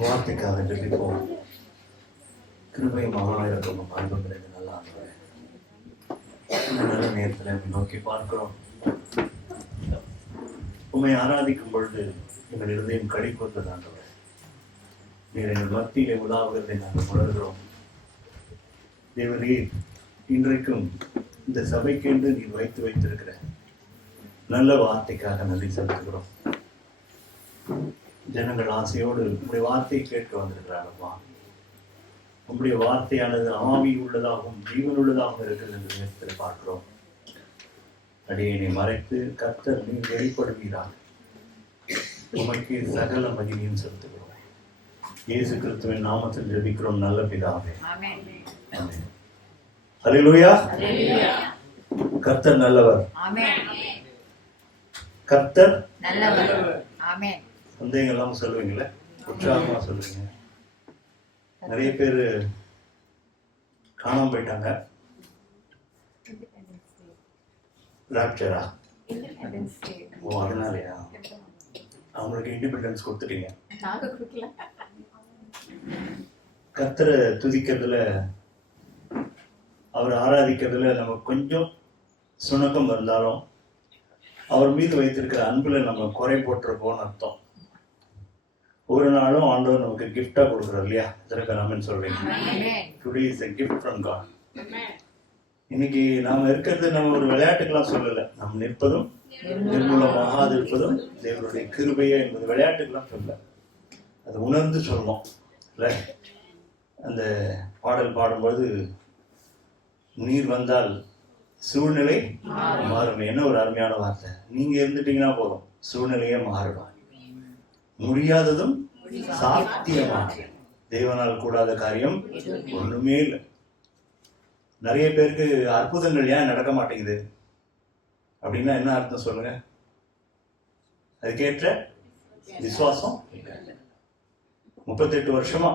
வார்த்தைக்காக ஜெபிப்போம். கிருபை மகா இருக்கும் அன்புங்கிறது நல்லா ஆண்டவரே, இந்த நல்ல நேரத்தில் நோக்கி பார்க்கிறோம். உண்மை ஆராதிக்கும் பொழுது எங்கள் இருதயம் களி கூர்ந்தது ஆண்டவரே. நீர் எங்கள் மத்தியிலே உலாவுகிறதை நாங்கள் உணர்கிறோம். தேவரே, இன்றைக்கும் இந்த சபைக்கென்று நீர் வைத்திருக்கிற நல்ல வார்த்தைக்காக நன்றி செலுத்துகிறோம். ஜனங்கள் ஆசையோடு உங்களுடைய வார்த்தையை கேட்க வந்திருக்கிறார்கள்மா. உங்களுடைய வார்த்தையானது ஆவி உள்ளதாகவும் ஜீவன் உள்ளதாகவும் இருக்கிறது என்று நேரத்தில் பார்க்கிறோம். அடியனை மறைத்து கர்த்தர் நீர் வெளிப்படுகிறார். உமைக்கு சகல மகிமையும் செலுத்துகிறோம். இயேசு கிறிஸ்துவின் நாமத்தில் ஜெபிக்கிறோம் நல்ல பிதாவே. ஆமென். ஹல்லேலூயா. கர்த்தர் நல்லவர். கர்த்தர் நல்லவர். ஆமென். சந்தேகம் இல்லாம சொல்லுவீங்களே, உற்சாகமா சொல்லுவீங்க. நிறைய பேர் காணாம போயிட்டாங்க. ராப்சரா? ஓ, அதனாலயா? அவங்களுக்கு இண்டிபெண்டன்ஸ் கொடுத்துட்டீங்க. கர்த்தரை துதிக்கிறதுல, அவர் ஆராதிக்கிறதுல நம்ம கொஞ்சம் சுணக்கம் இருந்தாலும் அவர் மீது வைத்திருக்கிற அன்புல நம்ம குறை போட்டிருக்கோம்னு அர்த்தம். ஒரு நாளும் ஆண்டவர் நமக்கு கிஃப்டா கொடுக்குறோம் இல்லையா? ஆமென் சொல்றீங்க. Today is a gift from God. இன்னைக்கு நாம இருக்கிறது நம்ம ஒரு விளையாட்டுக்கெல்லாம் சொல்லல. நாம் நிற்பதும் நிர்மூலமாக இருப்பதும் தேவனுடைய கிருபையே என்பது விளையாட்டுக்கெல்லாம் சொல்லல. அதை உணர்ந்து சொல்லணும் இல்ல? அந்த பாடல் பாடும்போது நீர் வந்தால் சூழ்நிலை மாறும். என்ன ஒரு அருமையான வார்த்தை. நீங்க இருந்துட்டீங்கன்னா போதும், சூழ்நிலையே மாறிடும். முடியாததும் சாத்தியமாக, தேவனால் கூடாத காரியம் ஒண்ணுமே இல்லை. நிறைய பேருக்கு அற்புதங்கள் ஏன் நடக்க மாட்டேங்குது அப்படின்னா என்ன அர்த்தம் சொல்லுங்க? அதுக்கேற்ற விசுவாசம். 38 வருஷமா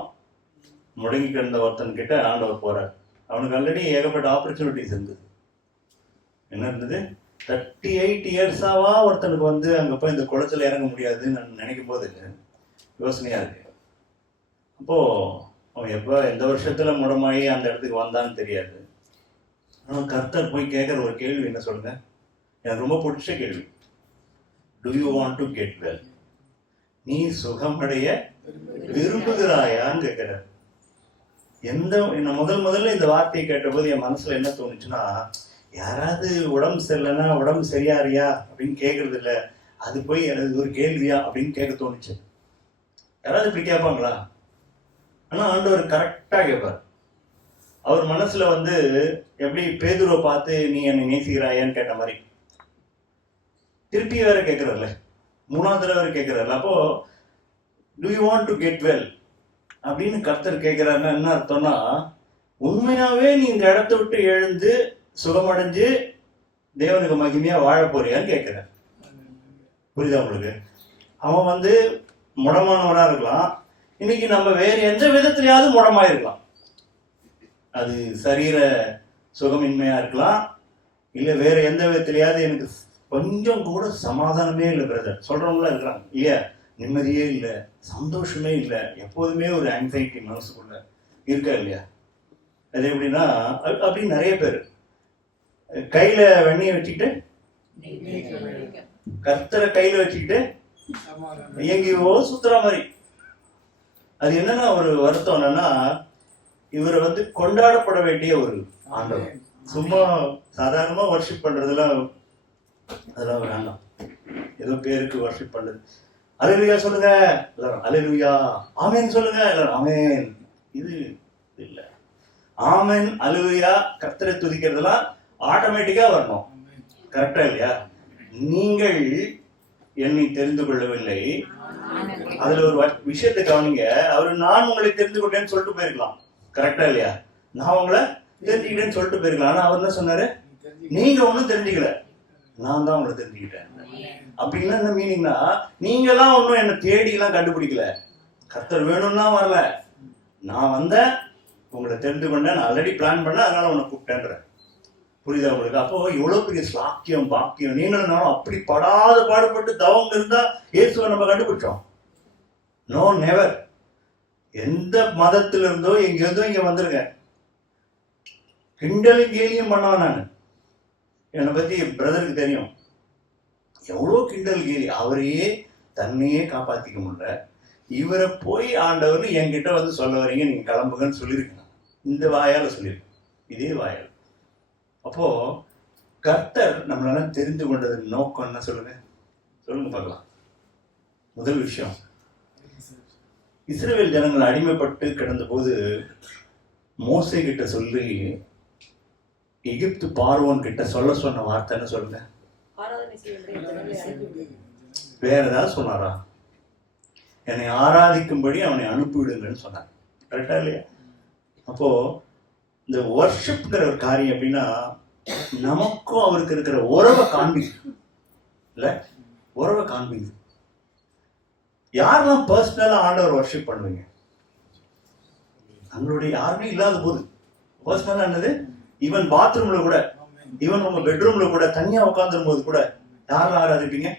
முடங்கி கிடந்த ஒருத்தன் கிட்ட ஆண்டவர் போறார். அவனுக்கு ஆல்ரெடி ஏகப்பட்ட ஆப்பர்ச்சுனிட்டிஸ் இருந்தது. என்ன இருந்தது? 38 இயர்ஸாவா ஒருத்தனுக்கு வந்து அங்க போய் இந்த குளத்துல இறங்க முடியாதுன்னு நான் நினைக்கும் போது யோசனையா இருக்கு. அப்போ அவன் எப்ப எந்த வருஷத்துல முடமாயி அந்த இடத்துக்கு வந்தான்னு தெரியாது. ஆனா கர்த்தர் போய் கேட்கற ஒரு கேள்வி என்ன சொல்லுங்க? எனக்கு ரொம்ப பிடிச்ச கேள்வி. To you want to get well? நீ சுகமடைய விரும்புகிறாயான்னு கேட்கிறார். முதல்ல இந்த வார்த்தையை கேட்டபோது என் மனசுல என்ன தோணுச்சுன்னா, யாராவது உடம்பு சரியில்லைன்னா உடம்பு சரியாரியா அப்படின்னு கேட்கறது இல்லை, அது போய் எனக்கு ஒரு கேள்வியா அப்படின்னு கேட்க தோணுச்சு. யாராவது இப்படி கேட்பாங்களா? ஆனா ஆண்டவர் கரெக்டா கேட்பார். அவர் மனசுல வந்து எப்படி பேதுருவை பார்த்து நீ என்னை நேசிக்கிறாயான்னு கேட்ட மாதிரி திருப்பி வேற கேட்கறல்ல, 3வது தடவை வேற கேட்கறல்ல. அப்போ to you want to get well அப்படின்னு கர்த்தர் கேட்கிறாருன்னா என்ன அர்த்தம்னா, உண்மையாவே நீ இந்த இடத்த விட்டு எழுந்து சுகமடைஞ்சு தேவனுக்கு மகிமையா வாழ போறியான்னு கேட்கிற. புரியுதா உங்களுக்கு? அவன் வந்து முடமானவனா இருக்கலாம். இன்னைக்கு நம்ம வேற எந்த விதத்திலேயாவது முடமாயிருக்கலாம். அது சரீர சுகமின்மையா இருக்கலாம், இல்ல வேற எந்த விதத்திலேயாவது எனக்கு கொஞ்சம் கூட சமாதானமே இல்லை பிரதர் சொல்றவங்களா இருக்கிறாங்க இல்லையா? நிம்மதியே இல்லை, சந்தோஷமே இல்லை, எப்போதுமே ஒரு ஆங்ஸைட்டி மனசுக்குள்ள இருக்கா இல்லையா? அது எப்படின்னா அப்படின்னு நிறைய பேர் கையில வெண்ணியை வச்சுக்கிட்டு, கர்த்தரை கையில வச்சுக்கிட்டு எங்கேயோ சுத்துற மாதிரி. அது என்னன்னா ஒரு வருத்தம் என்னன்னா, இவரை வந்து கொண்டாடப்பட வேண்டிய ஒரு ஆண்டவர். சும்மா சாதாரணமா வர்ஷிப் பண்றதுலாம் அதெல்லாம் வேண்டாம். ஏதோ பேருக்கு வர்ஷிப் பண்றது. அல்லேலூயா சொல்லுங்க எல்லாரும், அல்லேலூயா. ஆமென் சொல்லுங்க எல்லாரும், ஆமென். இது இல்ல. ஆமென் அல்லேலூயா கர்த்தரை துதிக்கிறதெல்லாம் ஆட்டோமேட்டிக்கா வரணும். கரெக்டா இல்லையா? நீங்கள் என்னை தெரிந்து கொள்ளவில்லை, அதுல ஒரு விஷயத்தை கவனிங்க. அவரு நான் உங்களை தெரிந்து கொண்டேன்னு சொல்லிட்டு போயிருக்கலாம். கரெக்டா இல்லையா? நான் உங்களை தெரிஞ்சுக்கிட்டேன்னு சொல்லிட்டு போயிருக்கலாம். ஆனா அவர் என்ன சொன்னாரு? நீங்க ஒன்னும் தெரிஞ்சுக்கல, நான் தான் உங்களை தெரிஞ்சுக்கிட்டேன். அப்படின்னா என்ன மீனிங்னா, நீங்க எல்லாம் ஒன்னும் என்ன தேடி எல்லாம் கண்டுபிடிக்கல. கர்த்தர் வேணும்னா வரல, நான் வந்தேன், உங்களை தெரிந்து கொண்டேன், நான் ஆல்ரெடி பிளான் பண்ணேன், அதனால உன்னை கூப்பிட்டேன்ற. புரியுதா உங்களுக்கு? அப்போ எவ்வளவு பெரிய சாக்கியம் பாக்கியம். நீங்களும் நானும் அப்படி படாத பாடுபட்டு தவம் இருந்தா இயேசுவை நம்ம கண்டுபிடிச்சோம். No never. எந்த மதத்துல இருந்தோ எங்கிருந்தோ இங்க வந்திருக்கேன். கிண்டலும் கேலியும் பண்ணவன் நான். என்னை பத்தி பிரதருக்கு தெரியும். எவ்வளோ கிண்டல் கேலி. அவரையே தன்னையே காப்பாத்திக்க முடியல, இவரை போய் ஆண்டவர் என்கிட்ட வந்து சொல்ல வரீங்க, நீங்க கிளம்புங்கன்னு சொல்லியிருக்கேன். இந்த வாயால சொல்லியிருக்கேன், இதே வாயால். அப்போ கர்த்தர் நம்மளால தெரிந்து கொண்டது நோக்கம் என்ன சொல்லுங்க பார்க்கலாம். முதல் விஷயம், இஸ்ரவேல் ஜனங்கள் அடிமைப்பட்டு கிடந்த போது மோசே கிட்ட சொல்லி எகிப்து பார்வோன் கிட்ட சொல்ல சொன்ன வார்த்தைன்னு சொல்லுங்க. வேற ஏதாவது சொன்னாரா? என்னை ஆராதிக்கும்படி அவனை அனுப்பிவிடுங்கன்னு சொன்னார். கரெக்டா இல்லையா? அப்போ இந்த வர்ஷிப்ங்கிற ஒரு காரியம் அப்படின்னா நமக்கும் அவருக்கு இருக்கிற உறவை காண்பிக்குது இல்ல, உறவை காண்பிக்குது. யாரெல்லாம் பர்சனலா ஆண்டவர் வர்ஷிப் பண்ணுவீங்க? நம்மளுடைய யாருமே இல்லாத போது பர்சனலா என்னது, ஈவன் பாத்ரூம்ல கூட, ஈவன் உங்க பெட்ரூம்ல கூட தனியா உட்காந்துரும் போது கூட யாரெல்லாம் ஆராதிப்பீங்க?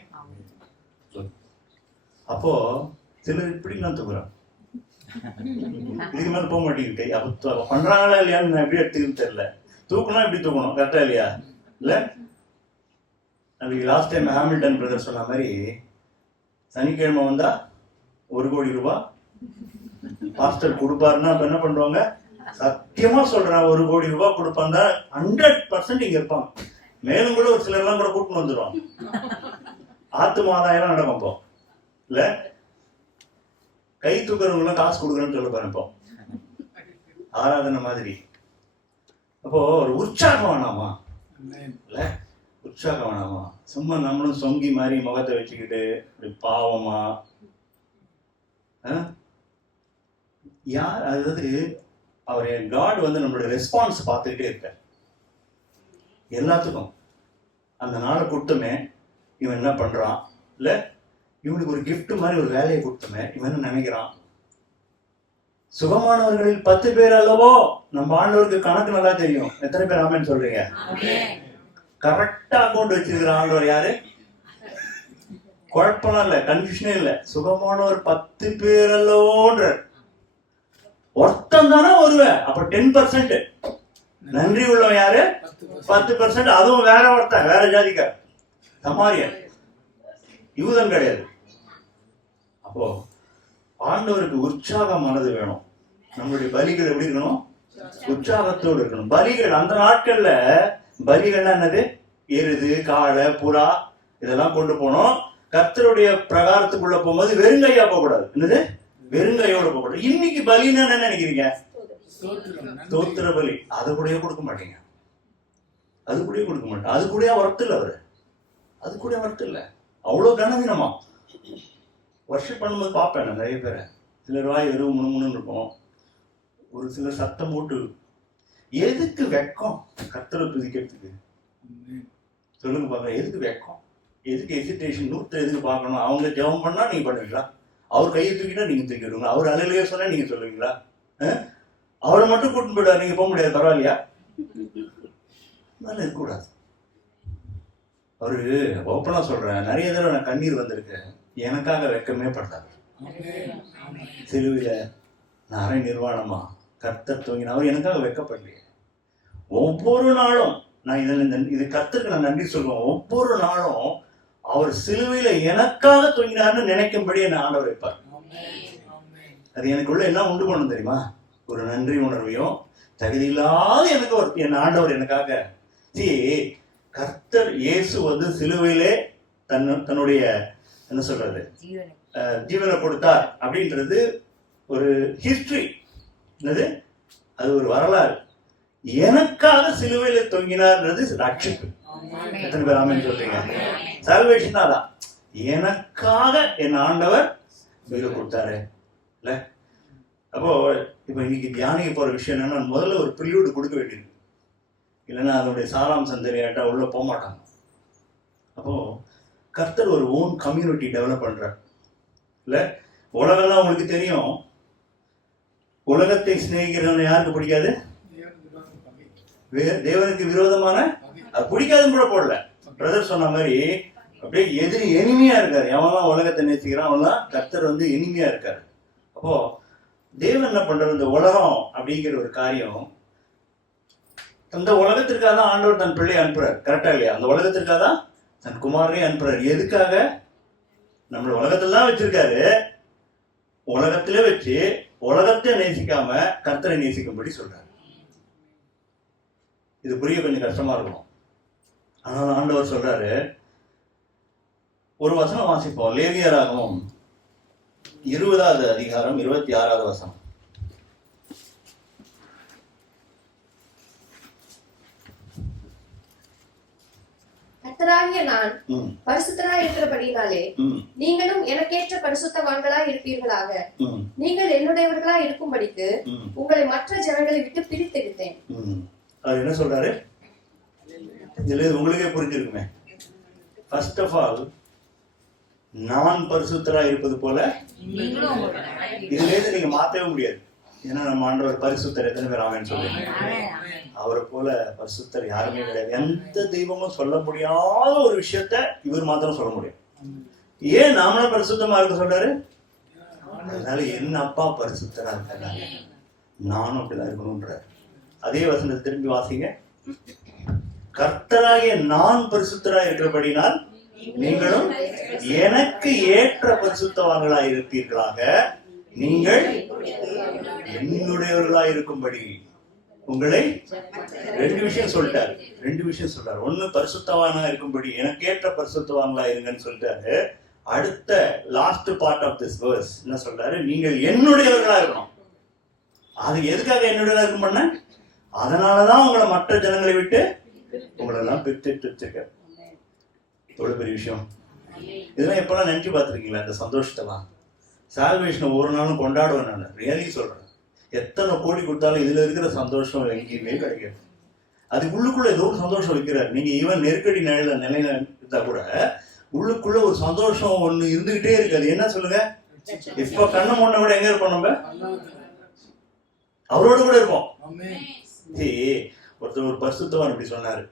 அப்போ சிலர் இப்படிலாம் தூக்குறான், இதுக்கு மேல போக மாட்டேங்குது. அப்ப பண்றாங்களா இல்லையான்னு நான் எப்படி எடுத்துக்கணும்னு தெரியல. தூக்கணும் எப்படி தூக்கணும், கரெக்டா இல்லையா? இல்ல, அன்னைக்கு லாஸ்ட் டைம் ஹாமில்டன் பிரதர் சொன்ன மாதிரி சனிக்கிழமை வந்தா 1 கோடி ரூபாய் பாஸ்டர் கொடுப்பாருன்னா என்ன பண்ணுவாங்க? சத்தியமா சொல்றேன், 1 கோடி ரூபாய் கொடுப்பாங்க, 100% இங்க இருப்பாங்க. மேலும் கூட ஒரு சிலர் எல்லாம் கூட கூப்பிட்டு வந்துடுவாங்க. ஆத்து ஆதாயம் நடக்கும் இப்போ இல்ல, கை தூக்குறவங்க காசு கொடுக்குறேன்னு சொல்ல பாருங்க இப்போ ஆராதனை மாதிரி. அப்போ ஒரு உற்சாகம் வேணாமா? இல்ல, உற்சாகம் வேணாமா? சும்மா நம்மளும் சொங்கி மாதிரி முகத்தை வச்சுக்கிட்டு பாவமா யார்? அதாவது அவர் காட் வந்து நம்மளுடைய ரெஸ்பான்ஸ் பார்த்துக்கிட்டே இருக்கார் எல்லாத்துக்கும். அந்த நாளை கொடுத்துமே இவன் என்ன பண்றான், இல்ல இவனுக்கு ஒரு கிஃப்ட் மாதிரி ஒரு வேலையை கொடுத்துமே இவன் என்ன நினைக்கிறான்? சுகமானவர்களில் 10 பேர் அல்லவோ? நம்ம ஆண்டவருக்கு கணக்கு நல்லா தெரியும். எத்தனை பேர் ஆமென் சொல்றீங்க? கரெக்டா அக்கௌண்ட் வச்சிருக்கிற ஆண்டவர் யாரு? குழப்பம்லாம் இல்ல, கன்ஃபியூஷனே இல்ல. சுகமானவர் 10 பேர் அல்லவோன்ற ஒருத்தம் தானே வருவேன். அப்ப 10% நன்றி உள்ளவன் யாரு? 10%. அதுவும் வேற ஒருத்தன், வேற ஜாதிக்கார், சமாரியன், யூதன் கிடையாது. அப்போ ஆண்டவருக்கு உற்சாகமானது வேணும். நம்மளுடைய பலிகள் எப்படி இருக்கணும்? உற்சாகத்தோடு இருக்கணும். பலிகள் அந்த நாட்கள்ல பலிகள்னா என்னது? எருது, காளை, புறா இதெல்லாம் கொண்டு போனோம். கர்த்தருடைய பிரகாரத்துக்குள்ள போகும்போது வெறுங்கையா போக கூடாது. என்னது? வெறுங்கையோட போக கூடாது. இன்னைக்கு பலின்னா என்ன நினைக்கிறீங்க? ஸ்தோத்திர பலி. அது கூடயே கொடுக்க மாட்டீங்க. அது கூடயே கொடுக்க மாட்டேன். அது கூட ஒர்த்து இல்லை. அவரு அது கூட ஒர்த்து இல்லை. அவ்வளவு கனவீனமா வர்ஷிப் பண்ணும்போது பார்ப்பேன் நான் நிறைய பேரை. சிலர் வாய் வெறும் முணுமுணுன்னு இருக்கும், ஒரு சிலர் சத்தம் போட்டு. எதுக்கு வெக்கம் கர்த்தரை துதிக்கிறதுக்கு? சொல்லுங்க பார்க்கலாம். எதுக்கு வெக்கம்? எதுக்கு எசிடேஷன்? எதுக்கு பார்க்கணும்? அவங்க ஜெபம் பண்ணா நீங்க பண்ணுவீங்களா? அவர் கையை தூக்கிட்டா நீங்க தூக்கிடுவீங்களா? அவர் அலையிலேயே சொன்னா நீங்க சொல்லுவீங்களா? அவரை மட்டும் கூட்டின்னு போயிடுவார், நீங்க போக முடியாது, பரவாயில்லையா? அதனால இருக்கக்கூடாது. அவரு ஓப்பனா சொல்றேன், நிறைய தடவை நான் கண்ணீர் வந்திருக்கேன். எனக்காக வெக்கமே பட்டார். சிலுவையில நான் அரை நிர்வாணமா கர்த்தர் தூங்கின அவர் எனக்காக வெக்கப்படலையே. ஒவ்வொரு நாளும் நான் இது கர்த்தருக்கு நான் நன்றி சொல்லுவேன். ஒவ்வொரு நாளும் அவர் சிலுவையில எனக்காக தூங்கினார்னு நினைக்கும்படி என்னை ஆண்டவர் வைப்பார். அது எனக்குள்ள என்ன உண்டு பண்ணணும் தெரியுமா? ஒரு நன்றி உணர்வையும். தகுதி இல்லாத எனக்கு ஒரு என் ஆண்டவர் எனக்காக கர்த்தர் இயேசு வந்து சிலுவையிலே தன்னுடைய என்ன சொல்றது ஜீவனை கொடுத்தார் அப்படின்றது ஒரு ஹிஸ்டரி. என்னது? அது ஒரு வரலாறு. எனக்காக சிலுவையில தொங்கினார்ன்றது ரட்சிப்பு. எத்தனை பேர் ஆமென் சொல்றீங்க? சால்வேஷன் அதான். எனக்காக என் ஆண்டவர் உயிரை கொடுத்தாரு இல்ல. அப்போ இப்ப இன்னைக்கு தியானிக்க போற விஷயம் என்னன்னா, முதல்ல ஒரு பிரியூடு கொடுக்க வேண்டியது, இல்லைன்னா அதனுடைய சாராம்சம் தெரியாட்டா உள்ள போக மாட்டாங்க. அப்போ கர்த்தர் ஒரு ஓன் கம்யூனிட்டி டெவலப் பண்றார் இல்ல. உலகம்லாம் உங்களுக்கு தெரியும். உலகத்தை சிநேகிக்கிறவனை யாருக்கு பிடிக்காது? தேவனுக்கு விரோதமான அது பிடிக்காதுன்னு கூட போடல. பிரதர் சொன்ன மாதிரி அப்படியே எதிரி எனிமையா இருக்காரு. எவன்லாம் உலகத்தை நேசிக்கிறான் அவன்லாம் கர்த்தர் வந்து எனிமையா இருக்காரு. அப்போ தேவன் என்ன பண்றாரு, இந்த உலகம் அப்படிங்கிற ஒரு காரியம், அந்த உலகத்திற்காக தான் ஆண்டவர் தன் பிள்ளையை அனுப்புறாரு. கரெக்டா இல்லையா? அந்த உலகத்திற்காக தான் தன் குமாரனையே அனுப்புறாரு. எதுக்காக? நம்மள உலகத்துல தான் வச்சிருக்காரு. உலகத்திலே வச்சு உலகத்தை நேசிக்காம கர்த்தரை நேசிக்கும்படி சொல்றாரு. இது புரிய கொஞ்சம் கஷ்டமா இருக்கும். ஆனால் ஆண்டவர் சொல்றாரு, ஒரு வசனம் வாசிப்போம். லேவியராகமம் 20வது அதிகாரம் 26வது வசனம். கர்த்தராகிய நான் பரிசுத்தராய் இருக்கிறபடினாலே நீங்களும் எனக்கேற்ற பரிசுத்தவான்களாய் இருப்பீர்களாக. நீங்கள் என்னுடையவர்களாய் இருக்கும்படிக்கு உங்களை மற்ற ஜனங்களை விட்டு பிரித்தெடுத்தேன். அவர் என்ன சொல்றாரு? இதுல உங்களுக்கே புரிஞ்சிருக்குமே. ஃபர்ஸ்ட் ஆஃப் ஆல், நான் பரிசுத்தராய் இருப்பது போல இதுல இருந்து நீங்க மாத்தவே முடியாது. ஏன்னா நம்ம ஆண்டவர் பரிசுத்தர். எத்தனை பேர் ஆமென் சொல்லுங்க? அவரை போல பரிசுத்தர் யாருமே கிடையாது. எந்த தெய்வமும் சொல்ல முடியாத ஒரு விஷயத்த இவர் மாத்திரம் சொல்ல முடியும். ஏன் நாமள பரிசுத்தமா இருக்க சொல்றாரு? அதனால என் அப்பா பரிசுத்தரா இருக்காங்க, நானும் அப்படிதான் இருக்கணும்ன்ற. அதே வசனத்தை திரும்பி வாசிங்க. கர்த்தராகிய நான் பரிசுத்தராய் இருக்கிறபடினால் நீங்களும் எனக்கு ஏற்ற பரிசுத்தவான்களாய் இருப்பீர்களாக. நீங்கள் என்னுடையவர்களாய் இருக்கும்படி உங்களை ரெண்டு விஷயம் சொல்லிட்டாரு. ஒண்ணு, பரிசுத்தவானா இருக்கும்படி எனக்கு ஏற்ற பரிசுத்தவான்களா இருங்கன்னு சொல்லிட்டாரு. அடுத்த last part of this verse என்ன சொல்றாரு? நீங்கள் என்னுடையவர்களா இருக்கணும். அது எதுக்காக என்னுடையவர்களா இருக்கும் பண்ண? அதனாலதான் உங்களை மற்ற ஜனங்களை விட்டு உங்களை எல்லாம் பிரித்து வச்சிருக்க. எவ்வளவு பெரிய விஷயம் இதெல்லாம்! எப்பெல்லாம் நினைச்சு பார்த்துருக்கீங்களா இந்த சந்தோஷத்தெல்லாம்? சால்வேஷன் ஒரு நாளும் கொண்டாடுவேன் நான், ரியலி சொல்றேன். எத்தனை கோடி கொடுத்தாலும் இதுல இருக்கிற சந்தோஷம் எங்கேயுமே கிடைக்காது. அது உள்ளுக்குள்ள ஏதோ ஒரு சந்தோஷம் வைக்கிறாரு. நீங்க ஈவன் நெருக்கடி நிலையில இருந்தா கூட உள்ளுக்குள்ள ஒரு சந்தோஷம் ஒண்ணு இருந்துகிட்டே இருக்காது. என்ன சொல்லுங்க? இப்ப கண்ணை மூண கூட எங்க இருப்போம்? நம்ம அவரோட கூட இருப்போம். ஒருத்தர் ஒரு பரிசுத்தவான் இப்படி சொன்னாரு,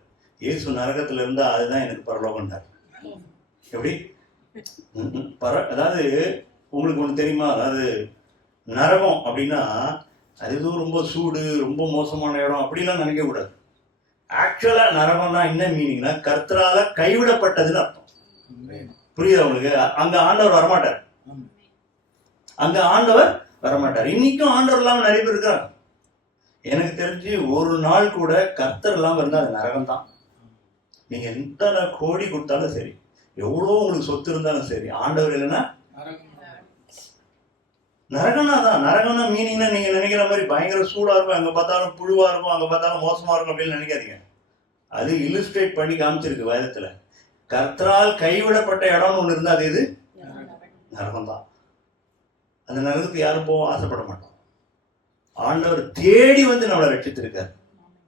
இயேசு நரகத்துல இருந்தா அதுதான் எனக்கு பரலோகம்னார். எப்படி? அதாவது உங்களுக்கு ஒண்ணு தெரியுமா? அதாவது நரகம் அப்படின்னா அது எதுவும் ரொம்ப சூடு, ரொம்ப மோசமான இடம் அப்படிலாம் நினைக்க கூடாது. ஆக்சுவலா நரகம்னா என்ன மீனிங்னா, கர்த்தரால கைவிடப்பட்டதுன்னு அர்த்தம். புரியுதா உங்களுக்கு? அங்க ஆண்டவர் வரமாட்டார். இன்னைக்கும் ஆண்டவர் இல்லாம நிறைய பேர் இருக்காங்க. எனக்கு தெரிஞ்சு ஒரு நாள் கூட கர்த்தர் இல்லாம இருந்தா அது நரகம் தான். நீங்க எத்தனை கோடி கொடுத்தாலும் சரி, எவ்வளவு உங்களுக்கு சொத்து இருந்தாலும் சரி, ஆண்டவர் இல்லைன்னா நரகம்னா தான். நரகம்னா மீனிங்னா நீங்க நினைக்கிற மாதிரி பயங்கர சூடா இருக்கும், அங்க பார்த்தாலும் புழுவா இருக்கும், அங்க பார்த்தாலும் மோசமா இருக்கும் அப்படின்னு நினைக்காதீங்க. அது இல்லுஸ்ட்ரேட் பண்ணி காமிச்சிருக்கு வேதத்துல. கர்த்தரால் கைவிடப்பட்ட இடம்னு ஒண்ணு இருந்தா அது எது? நரகம் தான். அந்த நரகத்துக்கு யாரும் போக ஆசைப்பட மாட்டோம். ஆண்டவர் தேடி வந்து நம்மளை ரட்சித்திருக்காரு.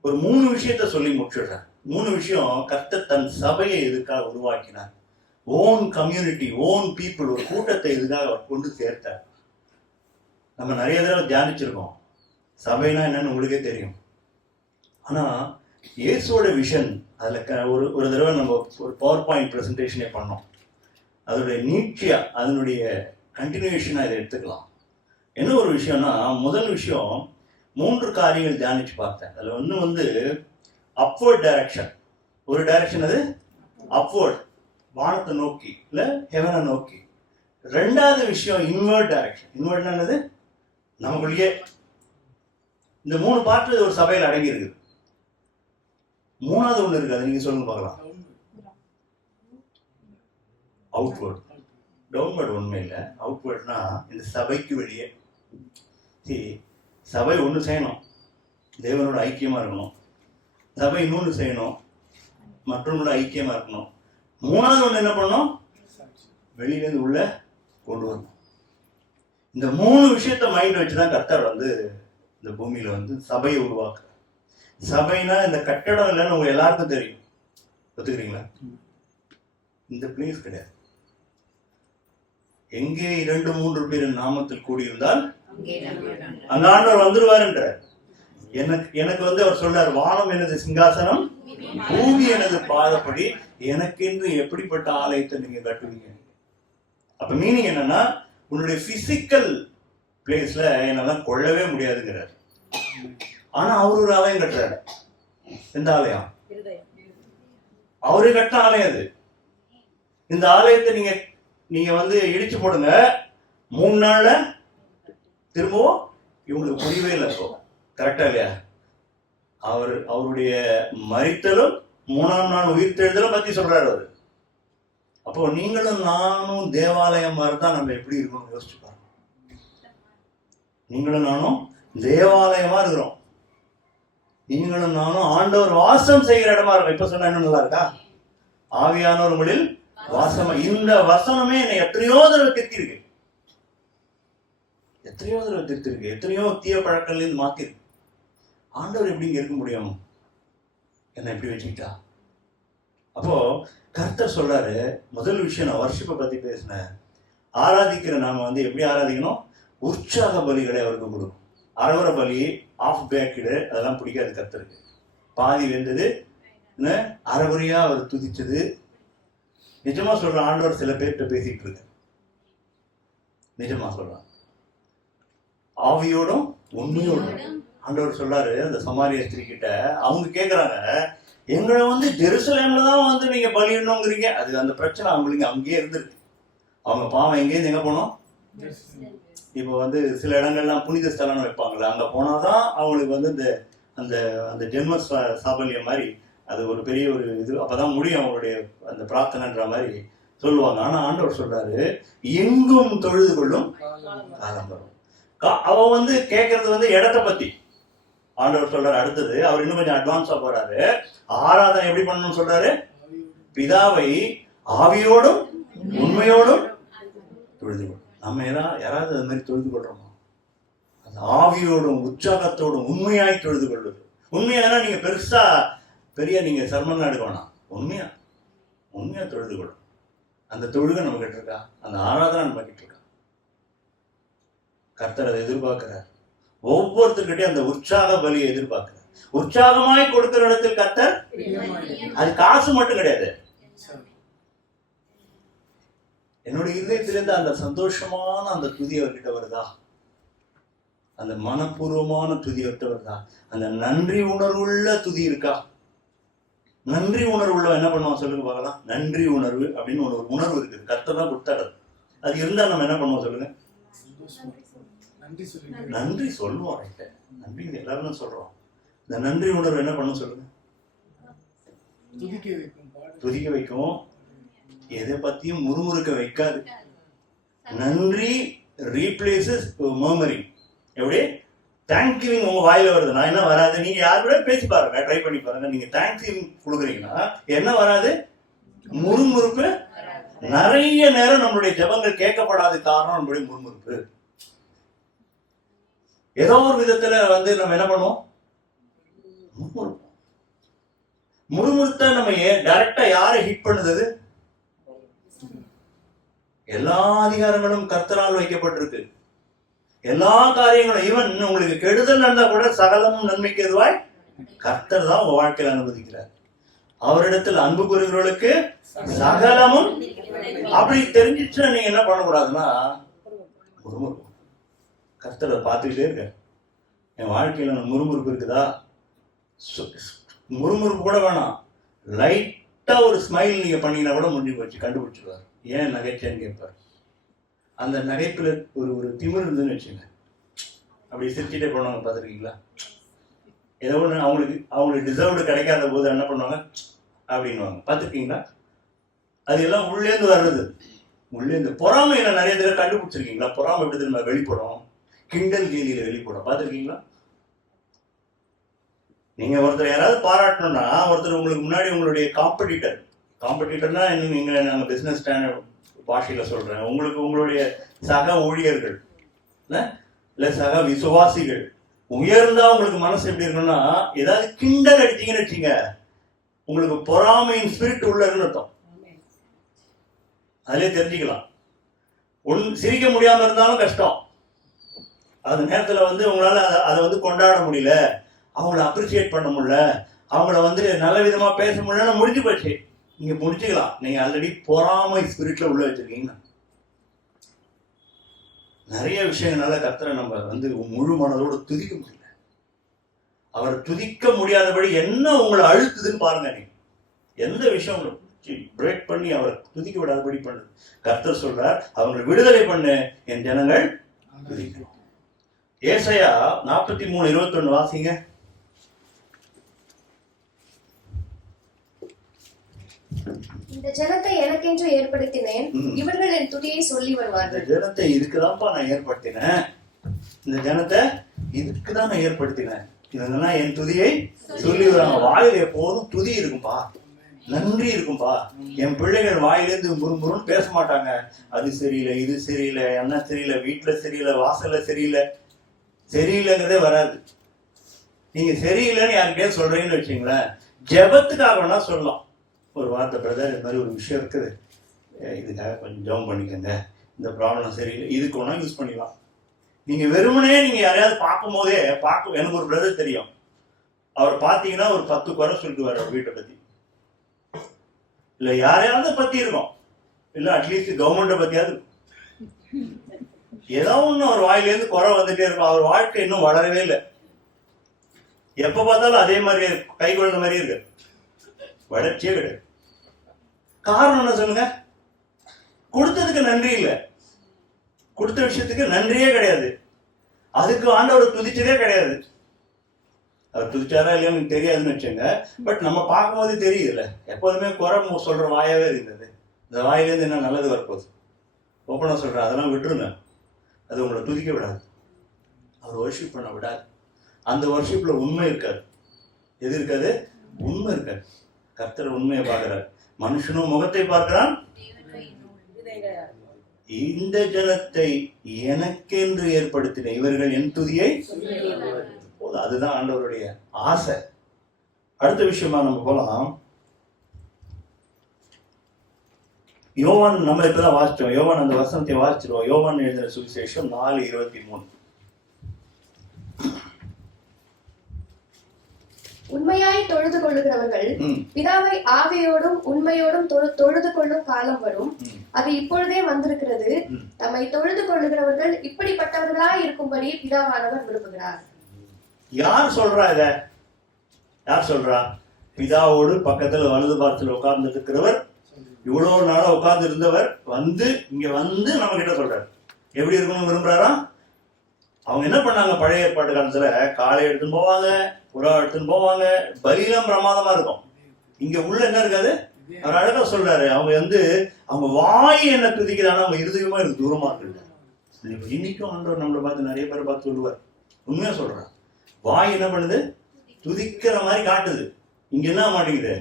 ஒரு 3 விஷயத்த சொல்லி முடிச்சுடுறேன். 3 விஷயம். கர்த்தர் தன் சபையை எதுக்காக உருவாக்கினார்? ஓன் கம்யூனிட்டி, ஓன் பீப்புள், ஒரு கூட்டத்தை எதுக்காக அவர் கொண்டு சேர்த்தார்? நம்ம நிறைய தடவை தியானிச்சிருக்கோம். சபைனா என்னன்னு உங்களுக்கே தெரியும். ஆனா இயேசுவோட விஷன் அதுல ஒரு தடவை நம்ம ஒரு பவர் பாயிண்ட் பிரசன்டேஷனே பண்ணோம். அதோடைய நீட்சியா, அதனுடைய கண்டினியூஷனா இதை எடுத்துக்கலாம். என்ன ஒரு விஷயம்னா, முதல் விஷயம் 3 காரியங்கள் தியானிச்சு பார்த்தேன். அதுல ஒண்ணு அப்வர்ட் டைரக்ஷன். ஒரு டைரக்ஷன் அது அப்வர்ட், வானத்தை நோக்கி, இல்ல ஹெவனை நோக்கி. 2வது விஷயம் இன்வர்ட் டைரக்ஷன். இன்வர்ட்னா என்னது? நமக்குள்ளேயே. இந்த 3 பார்ட் ஒரு சபையில் அடங்கி இருக்குது. 3வது ஒண்ணு இருக்கு, அதை நீங்க சொல்லுங்க பார்க்கலாம். அவுட்வர்ட். டவுன்வர்ட் ஒண்ணுமே இல்லை. அவுட்வர்ட்னா இந்த சபைக்கு வெளியே. சபை ஒன்று செய்யணும், தேவனோட ஐக்கியமா இருக்கணும். சபை இன்னொன்று செய்யணும், மற்றவங்களோட ஐக்கியமா இருக்கணும். 3வது ஒண்ணு என்ன பண்ணணும்? வெளியிலேருந்து உள்ள கொண்டு வரணும். இந்த 3 விஷயத்த மைண்ட் வச்சுதான் கர்த்தர் இந்த பூமியில சபையை உருவாக்குறார். சபைனா இந்த கட்டடம் இல்லைன்னு உங்க எல்லாருக்கும் தெரியும். ஒத்துக்கிறீங்களா? இந்த பிளேஸ் கிடையாது. எங்கே 2-3 பேர் நாமத்தில் கூடியிருந்தால் அங்க ஆண்டவர் வந்துருவாருன்ற. எனக்கு அவர் சொல்றார், வானம் எனது சிங்காசனம், பூமி எனது பாதப்படி, எனக்கென்று எப்படிப்பட்ட ஆலயத்தை நீங்க கட்டுவீங்க? அப்ப மீனிங் என்னன்னா, உன்னுடைய பிசிக்கல் பிளேஸ்ல என்னெல்லாம் கொள்ளவே முடியாதுங்கிறார். ஆனா அவரு ஒரு ஆலயம் கட்டுறாரு. எந்த ஆலயம்? அவரு கட்ட ஆலயம் அது. இந்த ஆலயத்தை நீங்க வந்து இடிச்சு போடுங்க, 3 நாள்ல திரும்பவும் இவங்களுக்கு புரியவே இல்லை. இருக்கும் கரெக்டா இல்லையா? அவருடைய மரித்தலும் 3ஆம் நாள் உயிர்த்தெழுதலும் பத்தி சொல்றாரு அவரு. அப்போ நீங்களும் நானும் தேவாலயம் மாதிரிதான் நம்ம எப்படி இருக்கணும் யோசிச்சு பாருங்க. நீங்களும் நானும் தேவாலயமா இருக்கிறோம். நீங்களும் நானும் ஆண்டவர் வாசம் செய்கிற இடமா இருக்கும். இப்ப சொன்ன என்ன நல்லா இருக்கா? ஆவியானவர் உங்களில் வாசம். இந்த வசனமே என்னை எத்தனையோ தடவை திருத்திருக்கு, எத்தனையோ தீய பழக்கங்கள் மாத்திருக்கு. ஆண்டவர் எப்படி இங்க இருக்க முடியும்? என்ன எப்படி வச்சுக்கிட்டா? அப்போ கர்த்தர் சொல்றாரு, முதல் விஷயம் நான் வர்ஷிப்பை பத்தி பேசினேன். ஆராதிக்கிற நாம வந்து எப்படி ஆராதிக்கணும்? உற்சாக பலிகளை அவருக்கு கொடுக்கும். அரவர பலி, ஆஃப் பேக்கடு, அதெல்லாம் பிடிக்காது கர்த்தருக்கு. பாதி வெந்தது, அரைகுறையா அவர் துதிச்சது. நிஜமா சொல்ற, ஆண்டவர் சில பேர்கிட்ட பேசிட்டு இருக்கு. நிஜமா சொல்றான், ஆவியோடும் உண்மையோடும். ஆண்டவர் சொல்றாரு அந்த சமாரிய ஸ்திரீ கிட்ட, அவங்க கேட்கறாங்க, எங்களை வந்து ஜெருசலேம்ல தான் வந்து நீங்க பலியிடணுங்கிறீங்க. அது அந்த பிரச்சனை அவங்களுக்கு அங்கேயே இருந்திருக்கு. அவங்க பாவம் எங்கேயிருந்து எங்க போனோம்? இப்போ வந்து சில இடங்கள்லாம் புனித ஸ்தலம்னு வைப்பாங்களே, அங்க போனாதான் அவங்களுக்கு வந்து இந்த அந்த அந்த ஜென்ம சாபல்யம் மாதிரி அது ஒரு பெரிய ஒரு இது, அப்பதான் முடியும் அவங்களுடைய அந்த பிரார்த்தனைன்ற மாதிரி சொல்லுவாங்க. ஆனா ஆண்டவர் சொல்றாரு, எங்கும் தொழுது கொள்ளும் காலம் வரும். அவன் வந்து கேட்கறது வந்து இடத்தை பத்தி. ஆண்டவர் சொல்றாரு அடுத்தது, அவர் இன்னும் கொஞ்சம் அட்வான்ஸா போறாரு. ஆராதனை எப்படி பண்ணணும்னு சொல்றாரு? பிதாவை ஆவியோடும் உண்மையோடும் தொழுது கொள்ளும். நம்ம யாராவது அது மாதிரி தொழுது கொள்றோமா? அந்த ஆவியோடும் உற்சாகத்தோடும் உண்மையாய் தொழுது கொள்வது. உண்மையானா நீங்க பெருசா பெரிய நீங்க சர்மன் எடுக்க வேணாம். உண்மையா தொழுது கொள்ளும். அந்த தொழுகை நம்ம கிட்ட இருக்கா? அந்த ஆராதனை நம்ம கிட்ட இருக்கா? கர்த்தர் அதை எதிர்பார்க்கிறார். ஒவ்வொருத்தர்கிட்டயும் அந்த உற்சாக பலியை எதிர்பார்க்கிறார். உற்சாகமாய் கொடுக்கிற இடத்தில் கர்த்தர், அது காசு மட்டும் கிடையாது. என்னுடைய இதயத்திலிருந்து அந்த சந்தோஷமான அந்த துதி அவர்கிட்ட வருதா? அந்த மனப்பூர்வமான துதி அவர்கிட்ட வருதா? அந்த நன்றி உணர்வுள்ள துதி இருக்கா? நன்றி உணர்வுள்ள என்ன பண்ணுவோம் சொல்லுங்க பார்க்கலாம். நன்றி உணர்வு அப்படின்னு ஒரு உணர்வு இருக்குது. கர்த்தர் தான் கொடுத்தாரு. அது இருந்தா நம்ம என்ன பண்ணுவோம் சொல்லுங்க? நன்றி சொல்லுவோம். நன்றி எல்லாரும் சொல்றோம். இந்த நன்றி உணர்வு என்ன பண்ணும் சொல்லுங்க? துதிக்க வைக்கும். எதை பத்தியும் முறுமுறுக்க வைக்காது. நன்றி ரீப்ளேசஸ் மர்மரிங். எப்படி தேங்க் கிவிங் உங்க வாயில வருது, நான் என்ன வராது. நீங்க யாரு கூட பேசி பாருங்க, ட்ரை பண்ணி பாருங்க. நீங்க தேங்க்ஸ் கிவிங் கொடுக்குறீங்கன்னா என்ன வராது? முறுமுறுப்பு. நிறைய நேரம் நம்மளுடைய ஜெபங்கள் கேட்கப்படாத காரணம் நம்மளுடைய முறுமுறுப்பு. ஏதோ ஒரு விதத்துல வந்து நம்ம என்ன பண்ணுவோம்? முறுமுறுத்தா நம்ம டைரக்டா யாரை ஹிட் பண்ணுது? எல்லா அதிகாரங்களும் கர்த்தரால் வைக்கப்பட்டிருக்கு. எல்லா காரியங்களும், ஈவன் உங்களுக்கு கெடுதல் நடந்தா கூட சகலமும் நன்மைக்கு எதுவாய் கர்த்தர் தான் உங்க வாழ்க்கையில் அனுமதிக்கிறார். அவரிடத்தில் அன்பு கூறுகிறவர்களுக்கு சகலமும். அப்படி தெரிஞ்சிச்சுன்னா நீங்க என்ன பண்ணக்கூடாதுன்னா முறுமுறுப்பு. கர்த்தரை பார்த்துக்கிட்டே இருக்க, என் வாழ்க்கையில முறுமுறுப்பு இருக்குதா? முறுமுறுப்பு கூட வேணாம், லைட்டா ஒரு ஸ்மைல் நீங்க பண்ணீங்கன்னா கூட முடிஞ்சு போச்சு, கண்டுபிடிச்சிருவார். ஏன் நகைச்சேன்னு கேட்பார். அந்த நகைப்புல ஒரு திமிர் இருந்துன்னு வச்சுங்க, அப்படி சிரிச்சுட்டே போனவங்க பார்த்துருக்கீங்களா? ஏதோ ஒன்று அவங்களுக்கு டிசர்வ்டு கிடைக்காத போது என்ன பண்ணுவாங்க அப்படின்வாங்க, பார்த்துருக்கீங்களா? அது எல்லாம் உள்ளேந்து வர்றது. உள்ளேந்து பொறாமையில நிறைய தடவை கண்டுபிடிச்சிருக்கீங்களா? பொறாமை எப்படி நம்ம வெளிப்படும்? கிண்டல் கேலியில வெளிப்படும், பார்த்துருக்கீங்களா? நீங்க ஒருத்தர் யாராவது பாராட்டணும்னா, ஒருத்தர் உங்களுக்கு முன்னாடி உங்களுடைய காம்படிட்டர்னா இன்னும் நீங்க நாங்கள் பிசினஸ் பாஷையில சொல்றேன், உங்களுக்கு உங்களுடைய சக ஊழியர்கள் இல்ல சக விசுவாசிகள் உயர்ந்தா உங்களுக்கு மனசு எப்படி இருக்குன்னா, ஏதாவது கிண்டல் அடிச்சீங்கன்னு வச்சுங்க, உங்களுக்கு பொறாமையின் ஸ்பிரிட் உள்ள அர்த்தம். அதுலயே தெரிஞ்சுக்கலாம். சிரிக்க முடியாம இருந்தாலும் கஷ்டம். அந்த நேரத்துல வந்து உங்களால அதை வந்து கொண்டாட முடியல, அவங்கள அப்ரிசியேட் பண்ண முடியல, அவங்கள வந்து நல்ல விதமா பேச முடியலன்னு முடிஞ்சு போச்சு. நீங்க முடிச்சுக்கலாம். நீங்க ஆல்ரெடி பொறாமை ஸ்பிரிட்ல உள்ள வச்சிருக்கீங்க. நிறைய விஷயங்களால கர்த்தரை நம்ம வந்து முழு மனதோடு துதிக்க முடியல. அவர் துதிக்க முடியாதபடி என்ன உங்களை அழுத்துதுன்னு பாருங்க. நீ எந்த விஷயம் பிரேக் பண்ணி அவரை துதிக்க விடாதபடி பண்ணுது. கர்த்தர் சொல்றார், அவங்களை விடுதலை பண்ணு, என் ஜனங்கள் துதிக்கணும். ஏசாயா 43:21 வாசிங்க. இந்த ஜனத்தை எனக்கென்று ஏற்படுத்தினேன், இவர்கள் என் துதியை சொல்லி வருவார்கள். இந்த ஜனத்தை இதுக்குதான்ப்பா நான் ஏற்படுத்தினேன், இந்த ஜனத்தை இதுக்குதான் நான் ஏற்படுத்தினேன், இவங்கெல்லாம் என் துதியை சொல்லி வராங்க. வாயில எப்போதும் துதி இருக்கும்பா, நன்றி இருக்கும்பா. என் பிள்ளைகள் வாயிலேருந்து முறுமுறுன்னு பேச மாட்டாங்க. அது சரியில்லை, இது சரியில்லை, என்ன சரியில்லை, வீட்டுல சரியில்லை, வாசல்ல சரியில்லை, சரியில்லைங்கிறதே வராது. நீங்க சரியில்லைன்னு யாருக்கிட்டே சொல்றீங்கன்னு வச்சுங்களேன், ஜெபத்துக்காக வேணா சொல்லலாம். ஒரு வார்த்தை, பிரதர் இது மாதிரி ஒரு விஷயம் இருக்குது, இதுக்காக கொஞ்சம் ஜெபம் பண்ணிக்கோங்க, இந்த ப்ராப்ளம் சரியில்லை, இதுக்கு வேணா யூஸ் பண்ணிக்கலாம். நீங்க வெறுமனே நீங்க யாரையாவது பார்க்கும் போதே எனக்கு ஒரு பிரதர் தெரியும், அவர் பார்த்தீங்கன்னா ஒரு 10 குறை சொல்லிட்டு அவர் வீட்டை பத்தி, இல்ல யாரையாவது பத்தி இருக்கும், இல்ல அட்லீஸ்ட் கவர்மெண்ட்டை பத்தியாவது ஏதோ ஒண்ணு அவர் வாயிலேருந்து குறை வந்துட்டே இருக்கும். அவர் வாழ்க்கை இன்னும் வளரவே இல்லை. எப்ப பார்த்தாலும் அதே மாதிரி கை குழந்த மாதிரி இருக்கு, வளர்ச்சியே கிடையாது. காரணம் என்ன சொல்லுங்க? கொடுத்ததுக்கு நன்றி இல்லை, கொடுத்த விஷயத்துக்கு நன்றியே கிடையாது, அதுக்கு ஆண்டவர் துதிச்சதே கிடையாது. அவர் துதிச்சாரா இல்லையா எனக்கு தெரியாதுன்னு வச்சுங்க, பட் நம்ம பார்க்கும் போது தெரியுதுல்ல. எப்போதுமே குறை சொல்ற வாயாவே இருந்தது, இந்த வாயிலேருந்து என்ன நல்லது வரப்போகுது ஓப்பனா சொல்றேன், அதெல்லாம் விட்டுருங்க, அது உங்களை துதிக்க விடாது, அவர் வர்ஷிப் பண்ண விடாது. அந்த வர்ஷிப்ல உண்மை இருக்காது. எது இருக்காது? உண்மை இருக்காது. கர்த்தர் உண்மையை பார்க்கிறார், மனுஷனும் முகத்தை பார்க்கிறான். இந்த ஜனத்தை எனக்கென்று ஏற்படுத்தின இவர்கள் என் துதியை, அதுதான் ஆண்டவருடைய ஆசை. அடுத்த விஷயமா நம்ம போலாம். யோவான் நம்ம இப்பதான் வாசிச்சோம், யோவான் அந்த வசனத்தை வாசிச்சிருவோம். யோவான் எழுதின சுவிசேஷம் 4:23. உண்மையாய் தொழுது கொள்ளுகிறவர்கள் பிதாவை ஆவியோடும் உண்மையோடும் தொழுது கொள்ளும் காலம் வரும், அது இப்பொழுதே வந்திருக்கிறது. தம்மை தொழுது கொள்ளுகிறவர்கள் இப்படிப்பட்டவர்களாய் இருக்கும்படி பிதாவானவர் விரும்புகிறார். யார் சொல்றா இத? யார் சொல்றா? பிதாவோடு பக்கத்துல வலது பாரத்தில் உட்கார்ந்து இருக்கிறவர், இவ்வளவு நாளா உட்கார்ந்து இருந்தவர் இங்க வந்து நம்ம கிட்ட சொல்றாரு எப்படி இருக்கணும் விரும்புறாரா. அவங்க என்ன பண்ணாங்க? பழைய ஏற்பாட்டு காலத்துல காளை எடுத்துன்னு போவாங்க, புறா எடுத்துன்னு போவாங்க, பலிலாம் பிரமாதமா இருக்கும். இங்க உள்ள என்ன இருக்காது? அவர் அழகா சொல்றாரு, அவங்க வாய் என்ன துதிக்கிறானா, அவங்க இருதயமா இருக்கு தூரமா இருக்கு. இன்னைக்கும் ஆண்டவர் நம்மளை பார்த்து நிறைய பேரை பார்த்து சொல்லுவார், உண்மையா சொல்றான். வாய் என்ன பண்ணுது? துதிக்கிற மாதிரி காட்டுது. இங்க என்ன மாட்டேங்குது?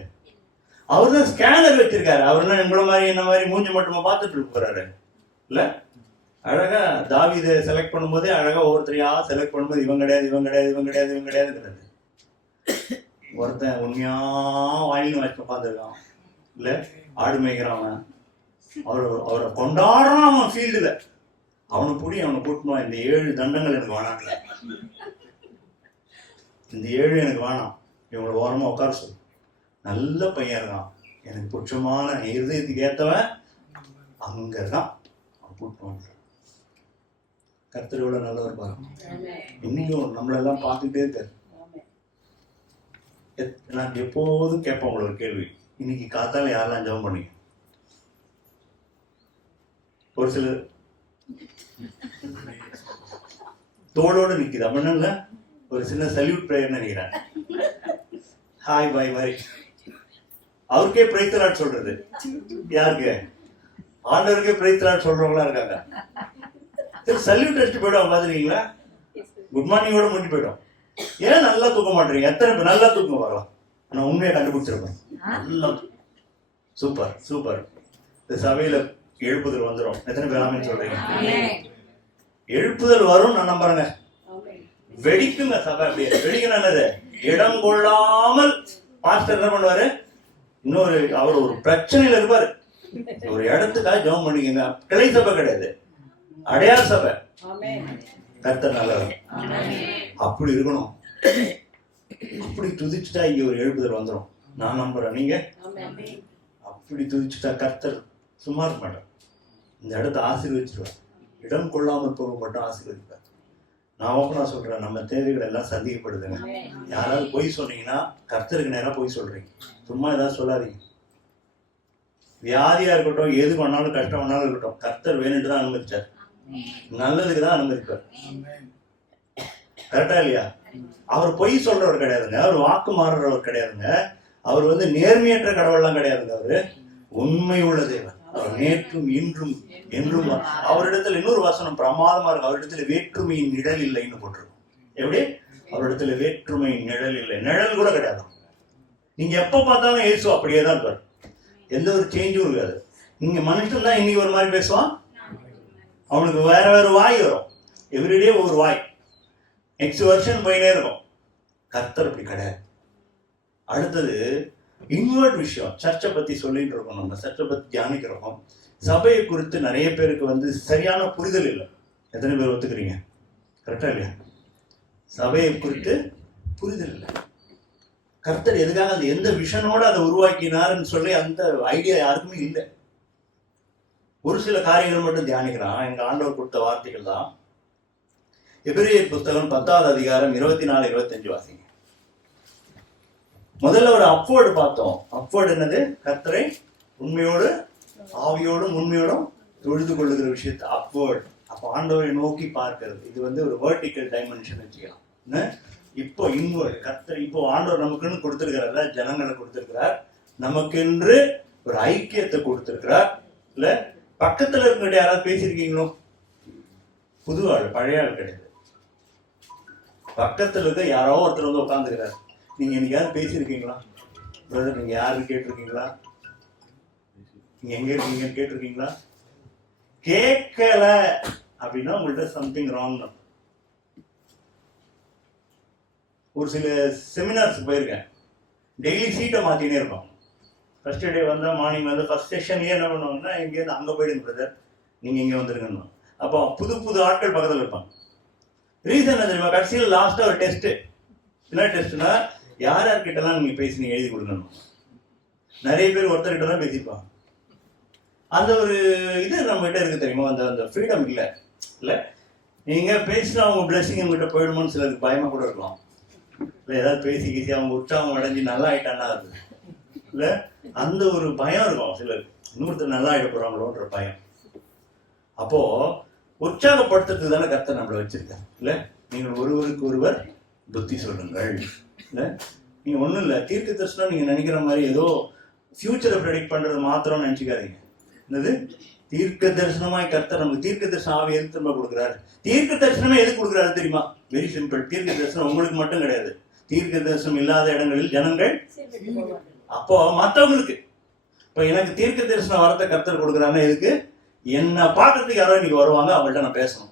அவர் தான் ஸ்கேனர் வச்சிருக்காரு. அவர் என்ன எங்களை மாதிரி என்ன மாதிரி மூஞ்சி மட்டுமா பார்த்துட்டு இருக்க போறாரு இல்ல. அழகா தாவீதை செலக்ட் பண்ணும்போதே அழகா ஒவ்வொருத்தரையா செலக்ட் பண்ணும்போது இவன் கிடையாது, இவன் கிடையாது, இவன் கிடையாது, இவன் கிடையாதுங்கிறது. ஒருத்தன் உண்மையா வாயிலும் வச்சு உட்காந்துருக்கான் இல்ல, ஆடு மேய்க்கிறான், அவரை கொண்டாடுறான் அவன் ஃபீல்டுல. அவனை கூட்டணும், இந்த 7 தண்டங்கள் எனக்கு வேணாம், இந்த 7 எனக்கு வேணாம், இவங்களை ஓரமா உட்கார சொல்லு. நல்ல பையன் இருக்கான், எனக்கு புட்சமான இருதயத்துக்கு ஏத்தவன் அங்க இருக்கான், அவன் கூட்டணும். கர்த்தர் எவ்வளவு நல்லவர் பாருங்க. இன்னைக்கும் நம்மளெல்லாம் பார்த்துட்டே இருக்காரு. நான் எப்போதும் கேட்பேன் உங்களோட ஒரு கேள்வி, இன்னைக்கு காத்தால யாரெல்லாம் ஜெபம் பண்ணீங்க? ஒரு சிலர் தோளோடு நிக்குது, அப்படின்னா ஒரு சின்ன சல்யூட் பிரேயர் நினைக்கிறேன், ஹாய் பாய் மாதிரி. அவருக்கே பிரைத்தலாட் சொல்றது யாருக்கு? ஆண்டவருக்கே பிரைத்தலாட் சொல்றவங்களா இருக்காங்க. சல்யூட் அடிச்சுட்டு போயிடும் பாத்துருக்கீங்களா? குட் மார்னிங்கோட முடிஞ்சு போயிடும். ஏன் நல்லா தூக்க மாட்டீங்க? எத்தனை பேர் நல்லா தூக்க பார்க்கலாம்? நான் உண்மையை கண்டுபிடிச்சிருப்பேன். நல்லா சூப்பர் சூப்பர். இந்த சபையில எழுப்புதல் வந்துடும். எத்தனை பேர் ஆமென் சொல்றீங்க? எழுப்புதல் வரும் நான் நம்புறேங்க. வெடிக்குங்க சபை, அப்படியே வெடிக்கணும். என்னது? இடம் கொள்ளாமல் பாஸ்டர் என்ன பண்ணுவாரு? அவர் ஒரு பிரச்சனையில இருப்பாரு, ஒரு இடத்துக்காக ஜெபம் பண்ணிக்கங்க. கிளை சபை கிடையாது, அடையாள சபை. கர்த்தர் நல்லவர். அப்படி இருக்கணும். அப்படி துதிச்சுட்டா இங்க ஒரு எழுப்புதல் வந்துடும் நான் நம்புறேன். நீங்க அப்படி துதிச்சுட்டா கர்த்தர் சும்மா இருக்க மாட்டேன், இந்த இடத்த ஆசீர்வதிச்சிருவார். இடம் கொள்ளாமல் போக மட்டும் ஆசீர்வதிப்பார். நான் ஓப்பனா சொல்றேன், நம்ம தேவைகள் எல்லாம் சந்திக்கப்படுதுங்க. யாராவது பொய் சொன்னீங்கன்னா கர்த்தருக்கு நேரம் பொய் சொல்றீங்க, சும்மா ஏதாவது சொல்லாதீங்க. வியாதியா இருக்கட்டும், எது பண்ணாலும் கஷ்டம் பண்ணாலும் இருக்கட்டும், கர்த்தர் வேணுட்டு தான் அனுமதிச்சார், நல்லதுக்கு தான் அனுமதிப்பார். கரெக்டா இல்லையா? அவர் பொய் சொல்றவர் கிடையாதுங்க, அவர் வாக்கு மாறுறவர் கிடையாதுங்க, அவர் நேர்மையற்ற கடவுள்லாம் கிடையாதுங்க. அவரு உண்மை உள்ள தேவன். அவர் நேற்றும் இன்றும் என்றும். அவரிடத்துல இன்னொரு வசனம் பிரமாதமா இருக்கு, அவரிடத்துல வேற்றுமையின் நிழல் இல்லைன்னு போட்டிருக்கும். எப்படி? அவரிடத்துல வேற்றுமையின் நிழல் இல்லை, நிழல் கூட கிடையாது. நீங்க எப்ப பார்த்தாலும் இயேசு அப்படியே தான் இருப்பார், எந்த ஒரு சேஞ்சும் இருக்காது. நீங்க மனுஷன் தான் இன்னைக்கு ஒரு மாதிரி பேசுவான், அவனுக்கு வேற வேற வாய் வரும், எவ்ரிடே ஒரு வாய், நெக்ஸ்ட் வருஷன் போயினே இருக்கும். கர்த்தர் அப்படி கிடையாது. அடுத்தது இன்வர்ட் விஷயம், சர்ச்சை பத்தி சொல்லிட்டு இருக்கோம், நம்ம சர்ச்சை பத்தி தியானிக்கிறோம். சபையை குறித்து நிறைய பேருக்கு சரியான புரிதல் இல்லை. எத்தனை பேர் ஒத்துக்கிறீங்க? கரெக்டா இல்லையா? சபையை குறித்து புரிதல் இல்லை. கர்த்தர் எதுக்காக அந்த எந்த விஷனோட அதை உருவாக்கினாருன்னு சொல்லி அந்த ஐடியா யாருக்குமே இல்லை. ஒரு சில காரியங்கள் மட்டும் தியானிக்கிறான். எங்க ஆண்டவர் கொடுத்த வார்த்தைகள் தான். எபிரேயர் புத்தகம் 10வது அதிகாரம் 24-25 வாசிங்க. முதல்ல ஒரு அப்வேர்டு பார்த்தோம். அப்வேர்டு என்னது? கர்த்தரை உண்மையோடு ஆவியோடும் உண்மையோடும் தொழுது கொள்ளுகிற விஷயத்தை அப்வேர்டு. அப்போ ஆண்டவரை நோக்கி பார்க்கிறது. இது ஒரு வெர்டிக்கல் டைமென்ஷன் வச்சுக்கலாம். இப்போ இன்வேர்டு, கர்த்தர் இப்போ ஆண்டவர் நமக்குன்னு கொடுத்திருக்கிறார், ஜனங்களை கொடுத்திருக்கிறார், நமக்கென்று ஒரு ஐக்கியத்தை கொடுத்திருக்கிறார். இல்ல பக்கத்துல இருக்க யாராவது பேசியிருக்கீங்களோ? புது ஆள், பழைய ஆள் கிடையாது. பக்கத்துல இருக்க யாரோ ஒருத்தர் உட்காந்துக்கிறார். நீங்க என்னைக்காவது பேசியிருக்கீங்களா? பிரதர் நீங்க யாருன்னு கேட்டிருக்கீங்களா? நீங்க எங்க இருக்கீங்கன்னு கேட்டிருக்கீங்களா? கேட்கல அப்படின்னா உங்கள்கிட்ட சம்திங் ராங். ஒரு சில செமினார்ஸ் போயிருக்கேன், டெய்லி சீட்டை மாத்தினே இருப்போம். ஃபர்ஸ்ட் டே மார்னிங் ஃபர்ஸ்ட் செஷன்லயே என்ன பண்ணுவாங்கன்னா, இங்கேருந்து அங்கே போயிடுங்க பிரதர், நீங்க இங்கே வந்துருங்கன்னு. அப்போ புது புது ஆட்கள் பக்கத்தில் இருப்பாங்க. ரீசன் என்ன தெரியுமா? கடைசியில் லாஸ்டா ஒரு டெஸ்ட். என்ன டெஸ்ட்னா, யார் யார்கிட்டலாம் நீங்க பேசி நீங்க எழுதி கொடுக்கணும். நிறைய பேர் ஒருத்தர்கிட்ட தான் பேசிப்பாங்க. அந்த ஒரு இது நம்ம கிட்ட இருக்கு தெரியுமா, அந்த ஃப்ரீடம் இல்லை. இல்லை நீங்க பேசினா அவங்க பிளஸிங் உங்ககிட்ட போயிடுமோன்னு சிலருக்கு பயமா கூட இருக்கலாம். இல்லை ஏதாவது பேசி அவங்க உற்சாகம் அடைஞ்சு நல்லா ஆயிட்டான்னா அது இல்ல, அந்த ஒரு பயம் இருக்கும் சிலருக்கு, இன்னொருத்தர் நல்லா ஆயிட போறாங்களோன்ற பயம். அப்போ உற்சாகப்படுத்துறதுக்கு தானே கர்த்தர் நம்மளை வச்சிருக்காரு. இல்ல நீங்கள் ஒருவருக்கு ஒருவர் புத்தி சொல்லுங்கள். இல்ல நீங்க ஒண்ணும் இல்ல, தீர்க்க தரிசனம் நீங்க நினைக்கிற மாதிரி ஏதோ ஃபியூச்சரை ப்ரெடிக்ட் பண்றது மாத்திரம் நினைச்சுக்காதீங்க. என்னது? தீர்க்க தரிசனமாய் கர்த்தர் நமக்கு தீர்க்க தரிசனம் ஆவி எதுக்கு திரும்ப கொடுக்குறாரு? தீர்க்க தரிசனமே எதுக்கு கொடுக்குறாரு தெரியுமா? Very simple. தீர்க்க தரிசனம் உங்களுக்கு மட்டும் கிடையாது, தீர்க்க தரிசனம் இல்லாத இடங்களில் ஜனங்கள், அப்போ மற்றவங்களுக்கு. இப்ப எனக்கு தீர்க்க தரிசனம் வரத்தை கர்த்தர் கொடுக்குறாருன்னா எதுக்கு? என்ன பார்க்கறதுக்கு யாரோ இன்னைக்கு வருவாங்க, அவங்கள்ட்ட நான் பேசணும்.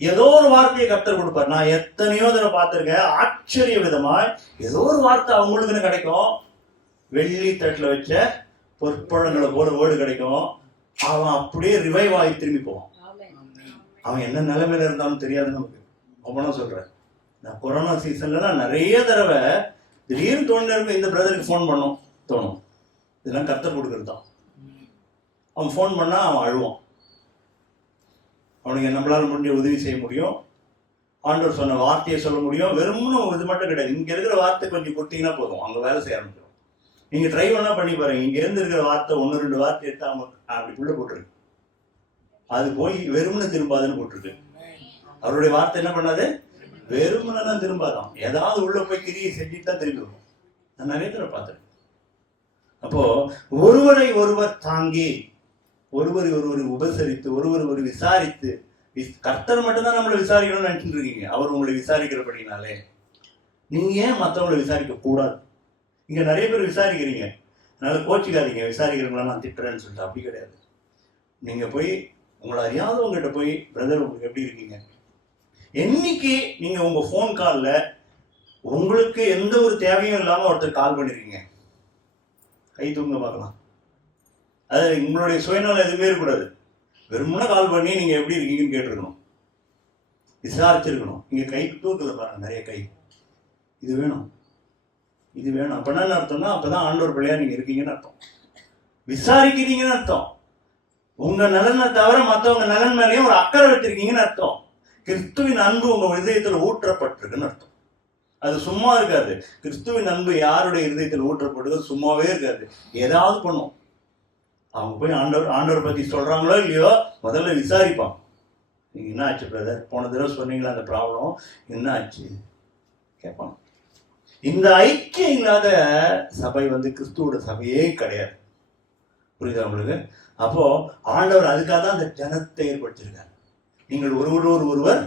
ஏதோ ஒரு வார்த்தையை கர்த்தர் கொடுப்பார். நான் எத்தனையோ தடவை பார்த்திருக்கேன், ஆச்சரிய விதமாய் ஏதோ ஒரு வார்த்தை அவங்களுக்குன்னு கிடைக்கும். வெள்ளி தட்டுல வச்ச பொற்பழங்களை போல ஓடு கிடைக்கும். அவன் அப்படியே ரிவைவ் ஆகி திரும்பி போவான். அவன் என்ன நிலைமையில இருந்தாலும் தெரியாது நமக்கு. ஒவ்வொன்றும் சொல்றேன், நான் கொரோனா சீசன்ல நான் நிறைய தடவை திடீர்னு தோணுங்க இந்த பிரதருக்கு ஃபோன் பண்ணோம் தோணும். இதெல்லாம் கர்த்தர் கொடுக்கறது தான். அவன் ஃபோன் பண்ணா அவன் அழுவான். அவனுக்கு நம்மளால முடிஞ்ச உதவி செய்ய முடியும், ஆண்டவர் சொன்ன வார்த்தையை சொல்ல முடியும். வெறும்னு இது மட்டும் கிடையாது, இங்க இருக்கிற வார்த்தை கொஞ்சம் கொடுத்தீங்கன்னா போதும், அங்க வேலை செய்ய ஆரம்பிச்சிடும். நீங்க ட்ரை பண்ணா பண்ணி பாருங்க, இங்க இருந்து இருக்கிற வார்த்தை 1-2 வார்த்தை எடுத்து அப்படிக்குள்ள போட்டுருக்கு, அது போய் வெறும்னு திரும்பாதுன்னு போட்டிருக்கு. அவருடைய வார்த்தை என்ன பண்ணாது? வெறுமனெல்லாம் திரும்பாதான், ஏதாவது உள்ள போய் கிரியை செஞ்சுட்டு தான் திரும்பி வரும். நான் நிறைய தடவை பார்த்துருக்கேன். அப்போ ஒருவரை ஒருவர் தாங்கி, ஒருவரை ஒருவர் உபசரித்து, ஒருவர் ஒரு விசாரித்து, கர்த்தர் மட்டும்தான் நம்மளை விசாரிக்கணும்னு நினைச்சிட்டு இருக்கீங்க. அவர் உங்களை விசாரிக்கிறபடினாலே நீங்க ஏன் மற்றவங்களை விசாரிக்க கூடாது? இங்க நிறைய பேர் விசாரிக்கிறீங்க, அதனால கோச்சிக்காதீங்க, விசாரிக்கிறவங்கள நான் திட்டுறேன்னு சொல்லிட்டு. அப்படி கிடையாது. நீங்க போய் உங்களை அறியாதவங்ககிட்ட போய், பிரதர் உங்களுக்கு எப்படி இருக்கீங்க? என்னைக்கு நீங்க உங்க போன் கால்ல உங்களுக்கு எந்த ஒரு தேவையும் இல்லாம ஒருத்தர் கால் பண்ணிருக்கீங்க? கை தூங்க பார்க்கலாம். அது உங்களுடைய சுயநலம் எதுவுமே இருக்கக்கூடாது. வெறுமனே கால் பண்ணி நீங்க எப்படி இருக்கீங்கன்னு கேட்டிருக்கணும், விசாரிச்சிருக்கணும். நீங்க கை தூக்கல பாருங்க, நிறைய கை. இது வேணும், இது வேணும். அப்பனா அர்த்தம்னா அப்பதான் ஆண்டவர் பிள்ளையா நீங்க இருக்கீங்கன்னு அர்த்தம், விசாரிக்கிறீங்கன்னு அர்த்தம். உங்க நலனை தவிர மற்றவங்க நலன் மேலேயும் ஒரு அக்கறை வச்சிருக்கீங்கன்னு அர்த்தம். கிறிஸ்துவின் அன்பு உங்க இதயத்தில் ஊற்றப்பட்டிருக்குன்னு அர்த்தம். அது சும்மா இருக்காது. கிறிஸ்துவின் அன்பு யாருடைய இதயத்தில் ஊற்றப்பட்டது சும்மாவே இருக்காது, ஏதாவது பண்ணும். அவங்க போய் ஆண்டவர் பத்தி சொல்றாங்களோ இல்லையோ முதல்ல விசாரிப்பான். நீங்க என்ன ஆச்சு பிரதர், போன தடவை சொன்னீங்களா அந்த ப்ராப்ளம், என்ன ஆச்சு கேட்பான். இந்த ஐக்கியம் இல்லாத சபை கிறிஸ்துவோட சபையே கிடையாது. புரியுதா உங்களுக்கு? அப்போ ஆண்டவர் அதுக்காக தான் அந்த ஜனத்தை ஏற்படுத்தியிருக்காரு. நீங்கள் ஒருவர்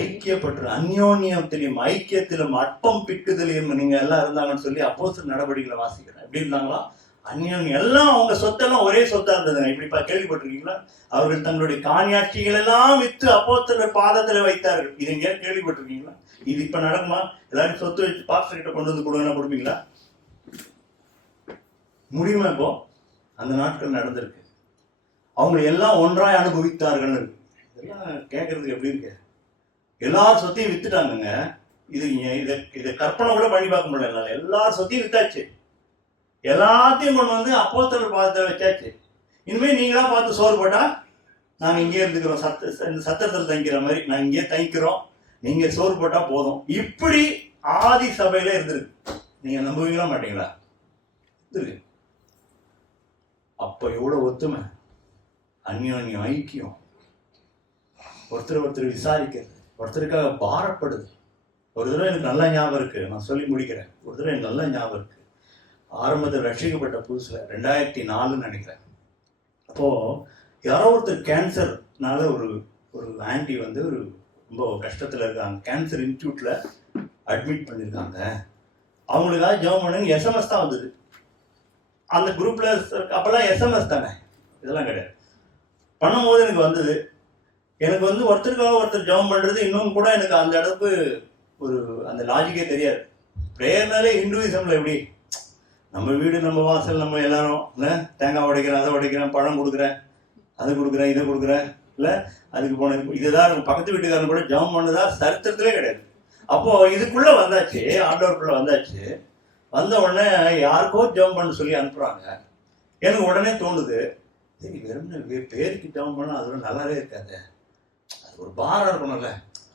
ஐக்கியப்பட்டு அந்யோன்யத்திலும் ஐக்கியத்திலும் அற்பம் பிட்டுதலையும் நீங்க எல்லாம் இருந்தாங்கன்னு சொல்லி அப்போஸ்தலர் நடவடிக்கைகளை வாசிக்கிறேன். எப்படி இருந்தாங்களா? அந்யோன்யம் எல்லாம் அவங்க சொத்தெல்லாம் ஒரே சொத்தா இருந்ததுங்க. இப்படி கேள்விப்பட்டிருக்கீங்களா? அவர்கள் தங்களுடைய காணியாட்சிகள் எல்லாம் வித்து அப்போஸ்தலர் பாதத்துல வைத்தார்கள். இது எங்க கேள்விப்பட்டிருக்கீங்களா? இது இப்ப நடக்குமா? எல்லாரும் சொத்து வச்சு பாஸ்டர் கிட்ட கொண்டு வந்து கொடுங்கன்னா கொடுப்பீங்களா? முடியுமா? இப்போ அந்த நாட்கள் நடந்திருக்கு. அவங்க எல்லாம் ஒன்றாய் அனுபவித்தார்கள். இதெல்லாம் கேட்கறதுக்கு எப்படி இருக்கு? எல்லாரும் சொத்தையும் வித்துட்டாங்க. இதை கற்பனை கூட பண்ணி பார்க்க முடியல. எல்லாரும் சொத்தையும் வித்தாச்சு, எல்லாத்தையும் கொண்டு அப்போஸ்தலர் பாதத்தில் வச்சாச்சு. இனிமே நீங்களா பார்த்து சோறு போட்டா நாங்க இங்கே இருந்துக்கிறோம், இந்த சத்திரத்தில் தங்கிக்கிற மாதிரி நாங்க இங்கே தங்கிக்கிறோம், நீங்க சோறு போட்டா போதும். இப்படி ஆதி சபையில இருந்திருக்கு. நீங்க நம்புவீங்களா மாட்டீங்களா? இருக்கு. அப்ப எவ்வளவு ஒத்துமை, அந்யோன்யம், ஐக்கியம், ஒருத்தர் விசாரிக்கிறது, ஒருத்தருக்காக பாரப்படுது. ஒரு தடவை எனக்கு நல்லா ஞாபகம் இருக்கு, நான் சொல்லி முடிக்கிறேன். ஒரு தடவை எனக்கு நல்லா ஞாபகம் இருக்கு. ஆரம்பத்தில் ரட்சிக்கப்பட்ட புதுசுல 2004 நினைக்கிறேன். அப்போ யாரோ ஒருத்தர் கேன்சர்னால ஒரு ஆன்டி ஒரு ரொம்ப கஷ்டத்துல இருக்காங்க. கேன்சர் இன்ஸ்டியூட்ல அட்மிட் பண்ணியிருக்காங்க. அவங்களுக்காக ஜெபம் பண்ணுங்க. எஸ்எம்எஸ் தான் வந்தது அந்த குரூப்ல. அப்பெல்லாம் எஸ்எம்எஸ் தானே, இதெல்லாம் கிடையாது. பண்ணும்போது எனக்கு வந்தது. எனக்கு ஒருத்தருக்காக ஒருத்தர் ஜெபம் பண்றது இன்னும் கூட எனக்கு அந்த அளவுக்கு அந்த லாஜிக்கே தெரியாது. பிரேயர்னாலே ஹிந்துவிசம்ல எப்படி நம்ம வீடு, நம்ம வாசல், நம்ம எல்லாரும் தேங்காய் உடைக்கிறேன், அதை உடைக்கிறேன், பழம் கொடுக்குறேன், அதை கொடுக்குறேன், இதை கொடுக்குறேன், இல்லை அதுக்கு போன இதுதான் பக்கத்து வீட்டுக்காரன் கூட ஜெபம் பண்ணதா சரித்திரத்திலே கிடையாது. அப்போ இதுக்குள்ள வந்தாச்சு, ஆண்டவருக்குள்ள வந்தாச்சு. வந்த உடனே யாருக்கோ ஜெபம் பண்ண சொல்லி அனுப்புறாங்க. எனக்கு உடனே தோணுது, சரி வெறும் பேருக்கு ஜெபம் பண்ணா அது நல்லாவே இருக்காது, அது ஒரு பாரம் இருக்கணும்ல.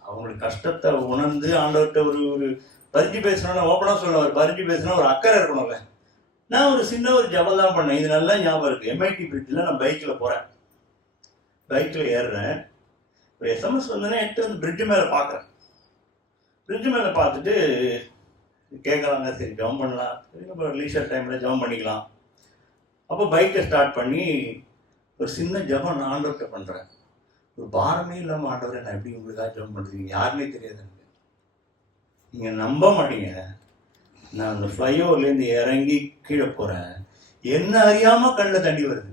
அவங்களுக்கு கஷ்டத்தை உணர்ந்து ஆண்டவர்கிட்ட ஒரு பரிஞ்சு பேசணும்னா, ஓப்பனா சொல்லுவார், பரிஞ்சு பேசணும், ஒரு அக்கறை இருக்கணும்ல. நான் ஒரு ஜபம் தான் பண்ணேன். இது நல்லா ஞாபகம் இருக்கு. எம்ஐடி பிரிட்ஜில் நான் பைக்கில் போகிறேன், பைக்கில் ஏறுறேன். ஒரு எஸ்எம்எஸ் வந்தோடனே எடுத்து பிரிட்ஜு மேலே பார்க்குறேன். பிரிட்ஜு மேலே பார்த்துட்டு கேட்குறாங்க, சரி ஜபம் பண்ணலாம், சரி நம்ம லீஷர் டைமில் ஜபம் பண்ணிக்கலாம். அப்போ பைக்கை ஸ்டார்ட் பண்ணி ஒரு சின்ன ஜபம் நான் ஆண்டவர்கிட்ட பண்ணுறேன். ஒரு பாரமே இல்லாமல், ஆண்டவரை நான் எப்படி உங்களுக்காக ஜபம் பண்ணுறீங்க, யாருமே தெரியாது எனக்கு. நீங்கள் நம்ப மாட்டீங்க, நான் அந்த ஃப்ளைஓவர்லேருந்து இறங்கி கீழே போகிறேன். என்ன அறியாமல் கண்ணில் தண்ணி வருது,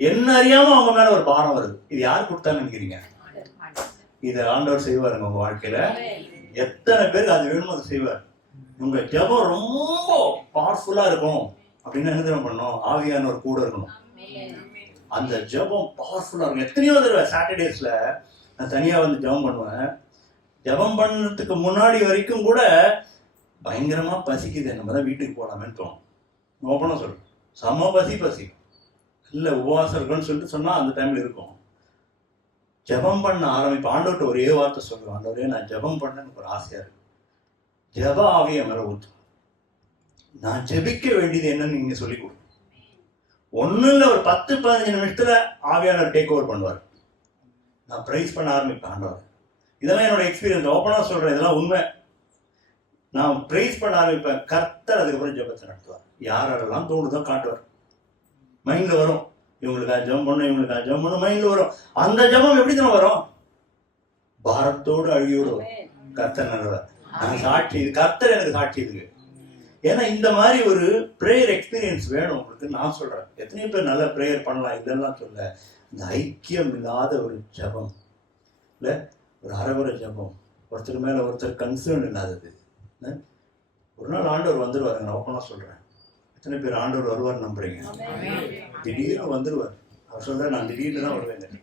என்ன அறியாமல் அவங்க மேலே ஒரு பாரம் வருது. இது யார் கொடுத்தான்னு நினைக்கிறீங்க? இதை ஆண்டவர் செய்வாருங்க உங்கள் வாழ்க்கையில். எத்தனை பேருக்கு அது வேணுமோ அதை செய்வார். உங்கள் ஜபம் ரொம்ப பவர்ஃபுல்லாக இருக்கும் அப்படின்னு என்ன தெரியுமா பண்ணணும்? ஆவியானவர் கூட இருக்கணும். அந்த ஜபம் பவர்ஃபுல்லாக இருக்கும். எத்தனையோ தடவை சாட்டர்டேஸில் நான் தனியாக ஜபம் பண்ணுவேன். ஜபம் பண்ணுறதுக்கு முன்னாடி வரைக்கும் கூட பயங்கரமாக பசிக்குது, நம்ம தான் வீட்டுக்கு போகலாமேன்னு தோணும். ஓப்பனாக சொல்லுவேன், செம்ம பசி இல்லை உபவாசம் இருக்குன்னு சொல்லிட்டு சொன்னால் அந்த டைமில் இருக்கும். ஜபம் பண்ண ஆரம்பிப்பேன். ஆண்டவர்கிட்ட ஒரே வார்த்தை சொல்லுவேன், ஆண்டவரே நான் ஜபம் பண்ண எனக்கு ஒரு ஆசையாக இருக்கு, ஜப ஆவியை மேலே ஊற்றும், நான் ஜபிக்க வேண்டியது என்னன்னு நீங்கள் சொல்லிக் கொடுங்க. ஒன்றும் இல்லை, ஒரு 10-15 நிமிஷத்தில் ஆவியானவர் டேக் ஓவர் பண்ணுவார். நான் ப்ரைஸ் பண்ண ஆரம்பிப்பேன் ஆண்டவர். இதெல்லாம் என்னோட எக்ஸ்பீரியன்ஸ், ஓப்பனாக சொல்கிறேன், இதெல்லாம் உண்மை. நான் ப்ரைஸ் பண்ண ஆரம்பிப்பேன். கர்த்தர் அதுக்கப்புறம் ஜபத்தை நடத்துவார். யாரெல்லாம் தோணுதோ காட்டுவார். மைண்டில் வரும், இவங்களுக்காக ஜபம் பண்ணணும், இவங்களுக்காக ஜபம் பண்ணணும், மைண்டில் வரும். அந்த ஜபம் எப்படி தான் வரும்? பாரத்தோடு அழியோடு வரும். கர்த்தர் நல்லவர். நான் சாட்சி, இது கர்த்தர் எனக்கு சாட்சி இருக்கு. ஏன்னா இந்த மாதிரி ஒரு ப்ரேயர் எக்ஸ்பீரியன்ஸ் வேணும் உங்களுக்கு. நான் சொல்கிறேன், எத்தனையோ பேர் நல்ல ப்ரேயர் பண்ணலாம், இதெல்லாம் சொல்ல. இந்த ஐக்கியம் இல்லாத ஒரு ஜபம் இல்லை, ஒரு அறகுறை ஜபம், ஒருத்தர் மேலே ஒருத்தர் கன்சர்ன் இல்லாதது. ஒரு நாள் ஆண்டவர் வந்துடுவார். நான் ஓப்பனாக சொல்கிறேன், எத்தனை பேர் ஆண்டவர் வருவார் நம்புறீங்க? திடீர்னு வந்துடுவார். அவர் சொல்கிறார், நான் திடீர்னு தான் வருவேன்,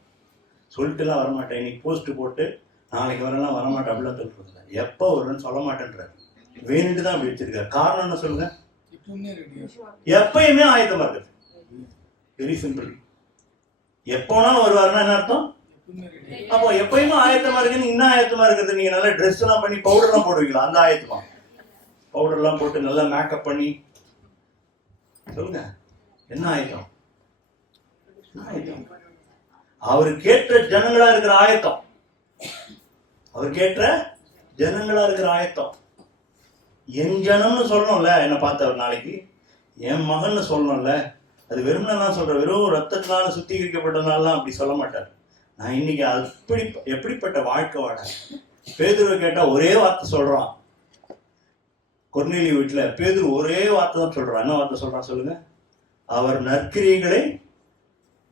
சொல்லிட்டுலாம் வரமாட்டேன், இன்னைக்கு போஸ்ட் போட்டு நாளைக்கு வரலாம் வரமாட்டேன் அப்படிலாம் சொல்லிட்டு எப்போ வருவேன்னு சொல்ல மாட்டேன்றார். வேணுட்டு தான் அப்படி வச்சிருக்காரு. காரணம் என்ன சொல்லுங்க? எப்பயுமே ஆயத்தமா இருக்குது. Very simple. எப்போனாலும் வருவாருன்னா என்ன அர்த்தம்? அப்போ எப்பயுமே ஆயத்தமா இருக்குன்னு இன்னும் ஆயத்தமா இருக்கிறது. நீங்க நல்லா ட்ரெஸ் எல்லாம் பண்ணி பவுடர் எல்லாம் போடுவீங்களா? அந்த ஆயத்தமா? பவுடர் எல்லாம் போட்டு நல்லா மேக்கப் பண்ணி சொல்லுங்க, என்ன ஆயத்தம்? அவருக்கு ஏற்ற ஜனங்களா இருக்கிற ஆயத்தம். அவருக்கு ஏற்ற ஜனங்களா இருக்கிற ஆயத்தம். என் ஜனம்னு சொல்லணும்ல, என்ன பார்த்தவர் நாளைக்கு என் மகன்னு சொல்லணும்ல. அது வெறும்னா சொல்ற, வெறும் ரத்தத்தினால சுத்திகரிக்கப்பட்டதுனால அப்படி சொல்ல மாட்டார். நான் இன்னைக்கு அப்படி எப்படிப்பட்ட வாழ்க்கை வாழ. பேதுருவை கேட்டா ஒரே வார்த்தை சொல்றான். கொர்நேலியு வீட்டுல பேதுரு ஒரே வார்த்தை தான் சொல்றான். என்ன வார்த்தை சொல்றான் சொல்லுங்க? அவர் நற்கிரியைகளை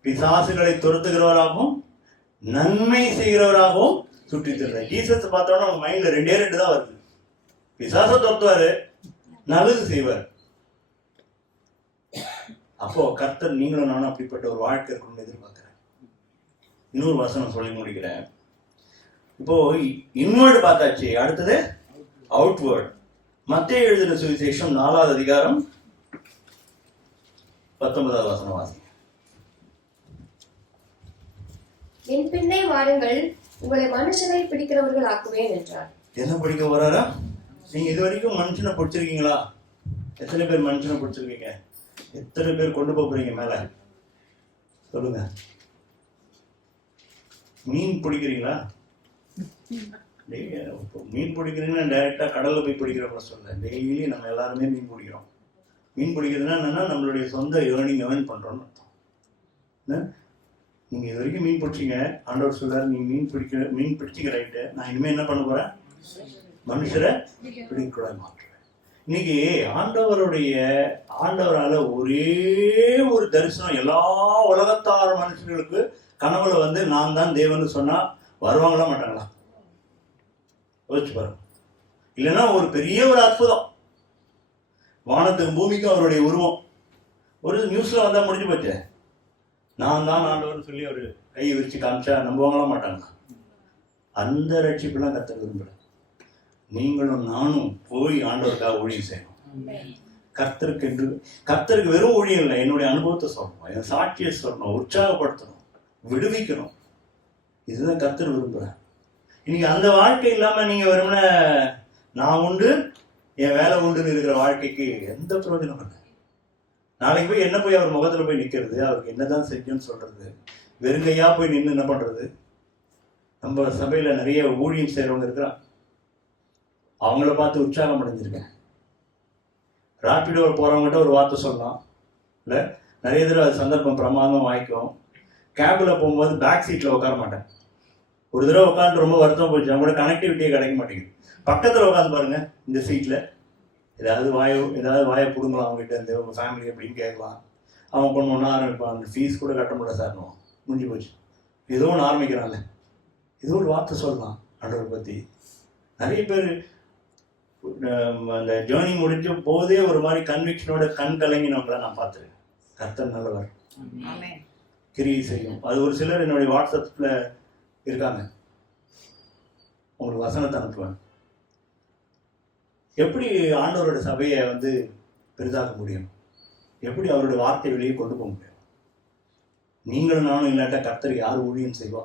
பிசாசுகளை துரத்துகிறவராகவும் நன்மை செய்கிறவராகவும் சுற்றி தருவார். ஜீசஸ் பார்த்தோன்னா நம்ம மைண்ட்ல ரெண்டே தான் வருது. பிசாச துரத்துவாரு, நல்லது செய்வார். அப்போ கர்த்தர் நீங்களும் நானும் அப்படிப்பட்ட ஒரு வாழ்க்கை இருக்கணும்னு எதிர்பார்க்கிறேன். இன்னொரு வசனம் சொல்லி முடிக்கிறேன். இப்போ இன்வர்டு பார்த்தாச்சு, அடுத்தது அவுட்வர்ட். மத்தேயு எழுதின சுவிசேஷம் 4வது அதிகாரம் 19வது வசனம் வாசி. என் பின்னே வாருங்கள், உங்களை மனுஷனை பிடிக்கிறவர்கள் ஆக்குவேன் என்றார். என்ன பிடிக்க போறாரா? நீங்க இது வரைக்கும் மனுஷனை பிடிச்சிருக்கீங்களா? எத்தனை பேர் மனுஷனை பிடிச்சிருக்கீங்க? எத்தனை பேர் கொண்டு போறீங்க மேல சொல்லுங்க? மீன் பிடிக்கிறீங்களா? மீன் பிடிக்கிறீங்கன்னா டைரக்டா கடல்ல போய் பிடிக்கிறவங்க சொல்ல. டெய்லி நம்ம எல்லாருமே மீன் பிடிக்கிறோம். மீன் பிடிக்கிறதுனா என்னன்னா நம்மளுடைய சொந்த ஏர்ன் பண்றோம்னு அர்த்தம். நீங்க இது வரைக்கும் மீன் பிடிச்சிங்க. ஆண்டவர் சொல்றாரு, நீ மீன் பிடிச்சிங்க ரைட்டு. நான் இனிமே என்ன பண்ண போறேன்? மனுஷரை பிடிக்கூடாது மாற்றுவேன். இன்னைக்கு ஆண்டவரால ஒரே ஒரு தரிசனம் எல்லா உலகத்தார மனுஷர்களுக்கு கனவுல வந்து நான் தான் தேவன்னு சொன்னா வருவாங்களா மாட்டாங்களா? யோசிச்சு பாருங்க. இல்லைன்னா ஒரு பெரிய ஒரு அற்புதம், வானத்துக்கும் பூமிக்கும் அவருடைய உருவம் ஒரு நியூஸ்ல வந்தா முடிஞ்சு போச்சு. நான் தான் ஆண்டவர்னு சொல்லி ஒரு கையை விரிச்சு காமிச்சா நம்புவாங்களா மாட்டாங்களா? அந்த ரட்சிப்பெல்லாம் கர்த்தர் விரும்பல. நீங்களும் நானும் போய் ஆண்டவருக்காக ஊழியம் செய்யணும். கர்த்தருக்கு வெறும் ஊழியம் இல்லை, என்னுடைய அனுபவத்தை சொல்லணும், என் சாட்சியை சொல்லணும், உற்சாகப்படுத்தணும், விடுவிக்கணும். இதுதான் கர்த்தர் விரும்புறேன். இன்னைக்கு அந்த வாழ்க்கை இல்லாம நீங்க வெறும்ன நான் உண்டு என் வேலை உண்டுன்னு இருக்கிற வாழ்க்கைக்கு எந்த பிரயோஜனம் இல்லை. நாளைக்கு போய் என்ன போய் அவர் முகத்துல போய் நிக்கிறது? அவருக்கு என்னதான் செஞ்சோன்னு சொல்றது? வெறுங்கையா போய் நின்று என்ன பண்றது? நம்ம சபையில நிறைய ஊழியம் செய்யறவங்க இருக்கிறான். அவங்கள பார்த்து உற்சாகம் அடைஞ்சிருக்கேன். ராபிடோ போறவங்ககிட்ட ஒரு வார்த்தை சொல்லலாம் இல்லை, நிறைய தடவை அது சந்தர்ப்பம் பிரமாதமாக வாய்க்கும். கேபில் போகும்போது பேக் சீட்டில் உட்கார மாட்டேன். ஒரு தடவை உட்காந்து ரொம்ப வருத்தம் போச்சு, அவங்களோட கனெக்டிவிட்டியே கிடைக்க மாட்டேங்குது. பக்கத்தில் உட்காந்து பாருங்க, இந்த சீட்டில் ஏதாவது வாயை பிடுங்கலாம் அவங்ககிட்ட இருந்து, உங்கள் ஃபேமிலி அப்படின்னு கேட்கலாம். அவன் கொண்டு ஒன்றா ஆரம்பிப்பான். ஃபீஸ் கூட கட்ட முடியல சார், முடிஞ்சு போச்சு. ஏதோ ஒன்று ஆரம்பிக்கிறான்ல, ஏதோ ஒரு வார்த்தை சொல்லலாம் ஆண்டவரை பற்றி. நிறைய பேர் அந்த ஜேர்னி முடிஞ்ச போதே ஒரு மாதிரி கன்விக்ஷனோட கண் கலங்கினவங்கள நான் பார்த்துருக்கேன். கர்த்தர் நல்லவர், கிரியை செய்யும். அது ஒரு சிலர் என்னுடைய வாட்ஸ்அப்ல இருக்காங்க, உங்களுக்கு வசனத்தை அனுப்புவேன். எப்படி ஆண்டவரோட சபையை வந்து பெரிதாக்க முடியும்? எப்படி அவருடைய வார்த்தை வெளியே கொண்டு போக முடியும்? நீங்களும் நானும் இல்லாட்டா கர்த்தர் யார் ஊழியம் செய்வா?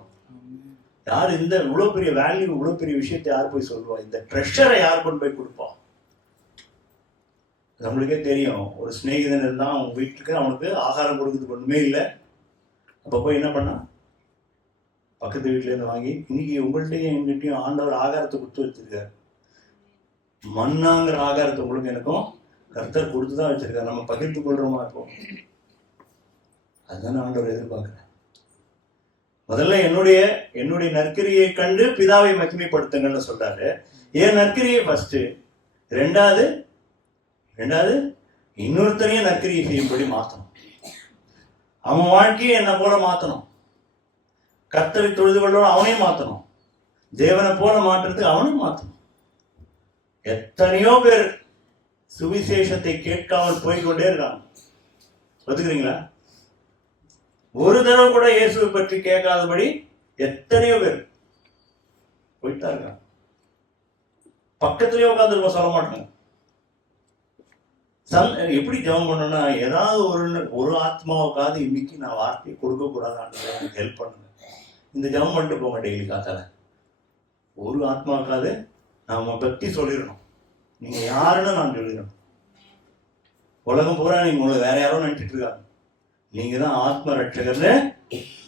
யார் இந்த இவ்வளவு பெரிய வேல்யூ, இவ்வளவு பெரிய விஷயத்தை யார் போய் சொல்லுவா? இந்த ட்ரெஷரை யார் கொண்டு போய் கொடுப்பா? நம்மளுக்கே தெரியும். ஒரு சிநேகிதன் இருந்தான், அவன் வீட்டுக்கு அவனுக்கு ஆகாரம் கொடுக்கறதுக்கு ஒண்ணுமே இல்லை. அப்ப போய் என்ன பண்ணா, பக்கத்து வீட்டுல இருந்து வாங்கி, இன்னைக்கு உங்கள்கிட்டையும் எங்கிட்டையும் ஆண்டவர் ஆகாரத்தை கொடுத்து வச்சிருக்காரு. மண்ணாங்கிற ஆகாரத்தை உங்களுக்கு எனக்கும் கர்த்தர் கொடுத்துதான் வச்சிருக்காரு. நம்ம பகிர்ந்து கொள்றோமா? இப்போ அதுதானே ஆண்டவர் எதிர்பார்க்கிறேன். முதல்ல என்னுடைய நற்கிரியை கண்டு பிதாவை மகிமைப்படுத்துங்கன்னு சொல்றாரு. ஏன் நற்கிரியை ஃபர்ஸ்ட், ரெண்டாவது இன்னொருத்தரையும் நற்கிரியை செய்யும்படி மாத்தணும். அவன் வாழ்க்கையை என்ன போல மாத்தணும். கர்த்தரை தொழுது கொள்ளணும், அவனையும் மாத்தணும். தேவனை போல மாற்றுறதுக்கு அவனையும் மாத்தணும். எத்தனையோ பேர் சுவிசேஷத்தை கேட்காமல் போய்கொண்டே இருக்காங்க. ஒத்துக்கிறீங்களா? ஒரு தடவை கூட இயேசுவை பற்றி கேட்காதபடி எத்தனையோ பேர் போயிட்டா இருக்காங்க. பக்கத்திலேயே உட்காந்துருக்க சொல்ல மாட்டாங்க. எப்படி ஜெபம் பண்ணணும்னா, ஏதாவது ஒரு ஆத்மாவுக்காவது இன்னைக்கு நான் வார்த்தையை கொடுக்க கூடாது, ஹெல்ப் பண்ணுங்க. இந்த ஜெபம் பண்ணிட்டு போங்க டெய்லி காத்தால. ஒரு ஆத்மாவுக்காவது நாம பத்தி சொல்லிடணும். நீங்க யாருன்னு நான் சொல்லிடணும். உலகம் பூரா நீங்க உங்களை வேற யாரோ நினைச்சிட்டு இருக்காங்க. நீங்க தான் ஆத்ம ரட்சகர்னு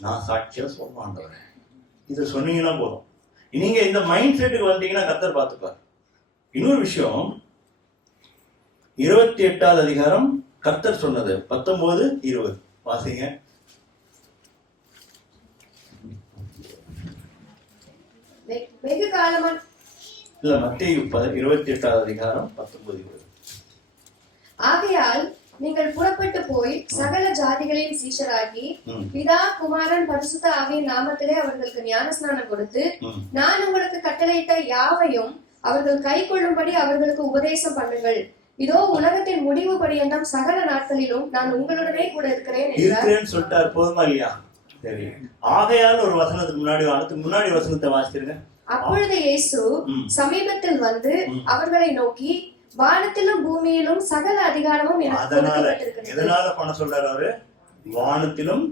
நான் சாட்சியா சொல்லுவாண்டவரேன். இதை சொன்னீங்கன்னா போதும். நீங்க இந்த மைண்ட் செட்டுக்கு வந்தீங்கன்னா கர்த்தர் பார்த்துப்பார். இன்னொரு விஷயம், 28வது அதிகாரம் கர்த்தர் சொன்னது 19-20 வாசிங்க. வெகு காலமா இல்ல, மத்தேயு 28வது அதிகாரம் 19-20. ஆகையால் நீங்கள் புறப்பட்டு போய் சகல ஜாதிகளையும் சீஷராகி பிதா குமாரன் பரிசுத்த ஆவியின் நாமத்திலே அவர்களுக்கு ஞானஸ்நானம் கொடுத்து நான் உங்களுக்கு கட்டளையிட்ட யாவையும் அவர்கள் கை கொள்ளும்படி அவர்களுக்கு உபதேசம் பண்ணுங்கள். இதோ உலகத்தின் முடிவு பரியந்தம் சகல நாட்களிலும் நான் உங்களுடனே கூட இருக்கிறேன் சொல்லிட்டாரு. போதுமா இல்லையா? சரி. ஆகையால் ஒரு வசனத்துக்கு முன்னாடி, அடுத்து முன்னாடி வசனத்தை வாசிச்சிருங்க. அப்பொழுது இயேசு சமீபத்தில் வந்து அவர்களை நோக்கி, வானத்திலும் பூமியிலும் சகல அதிகாரமும் எனக்கு கொடுக்கப்பட்டிருக்கிறது. எதனால பண்ண சொல்றாரு அவரு? வானத்திலும்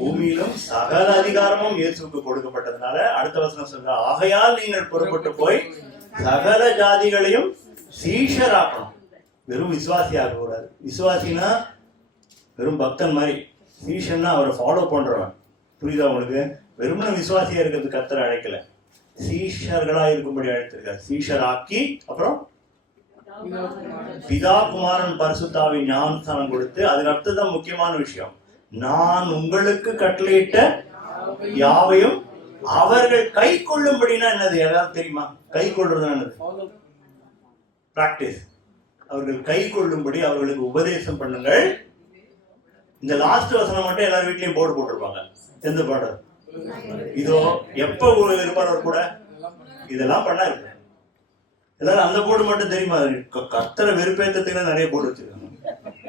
பூமியிலும் சகல அதிகாரமும் இயேசுவுக்கு கொடுக்கப்பட்டதுனால அடுத்த வசனம் சொல்ற, ஆகையால் நீங்கள் புறப்பட்டு போய் சகல ஜாதிகளையும் சீஷராக்கணும். வெறும் விசுவாசி ஆக கூடாது. விசுவாசினா வெறும் பக்தன் மாதிரி, சீஷன்னா அவரை ஃபாலோ பண்றவன். புரியுதா உங்களுக்கு? வெறுமன விசுவாசியா இருக்கிறது கர்த்தர் அழைக்கல, சீஷர்களா இருக்கும்படி அழைத்திருக்கார். சீஷராக்கி அப்புறம் பிதா குமாரன் பரிசுத்தாவின் ஞானஸ்நானம் கொடுத்து, அதுக்கு அடுத்ததான் முக்கியமான விஷயம், நான் உங்களுக்கு கட்டளையிட்ட யாவையும் அவர்கள் கை கொள்ளும்படினா என்னது? யாராவது தெரியுமா? கை கொள்றது என்னது? பிராக்டிஸ். அவர்கள் கை கொள்ளும்படி அவர்களுக்கு உபதேசம் பண்ணுங்கள். இந்த லாஸ்ட் வசனம் மட்டும் எல்லாரும் வீட்லயும் போர்டு போட்டிருப்பாங்க. எந்த பாடல்? இதோ எப்ப இருப்பார் கூட இதெல்லாம் பண்ணா இருக்கு. எல்லாரும் அந்த போர்டு மட்டும் தெரியுமா? கர்த்தரை வெறுப்பேற்றத்துக்கு நிறைய போர்டு வச்சிருக்காங்க.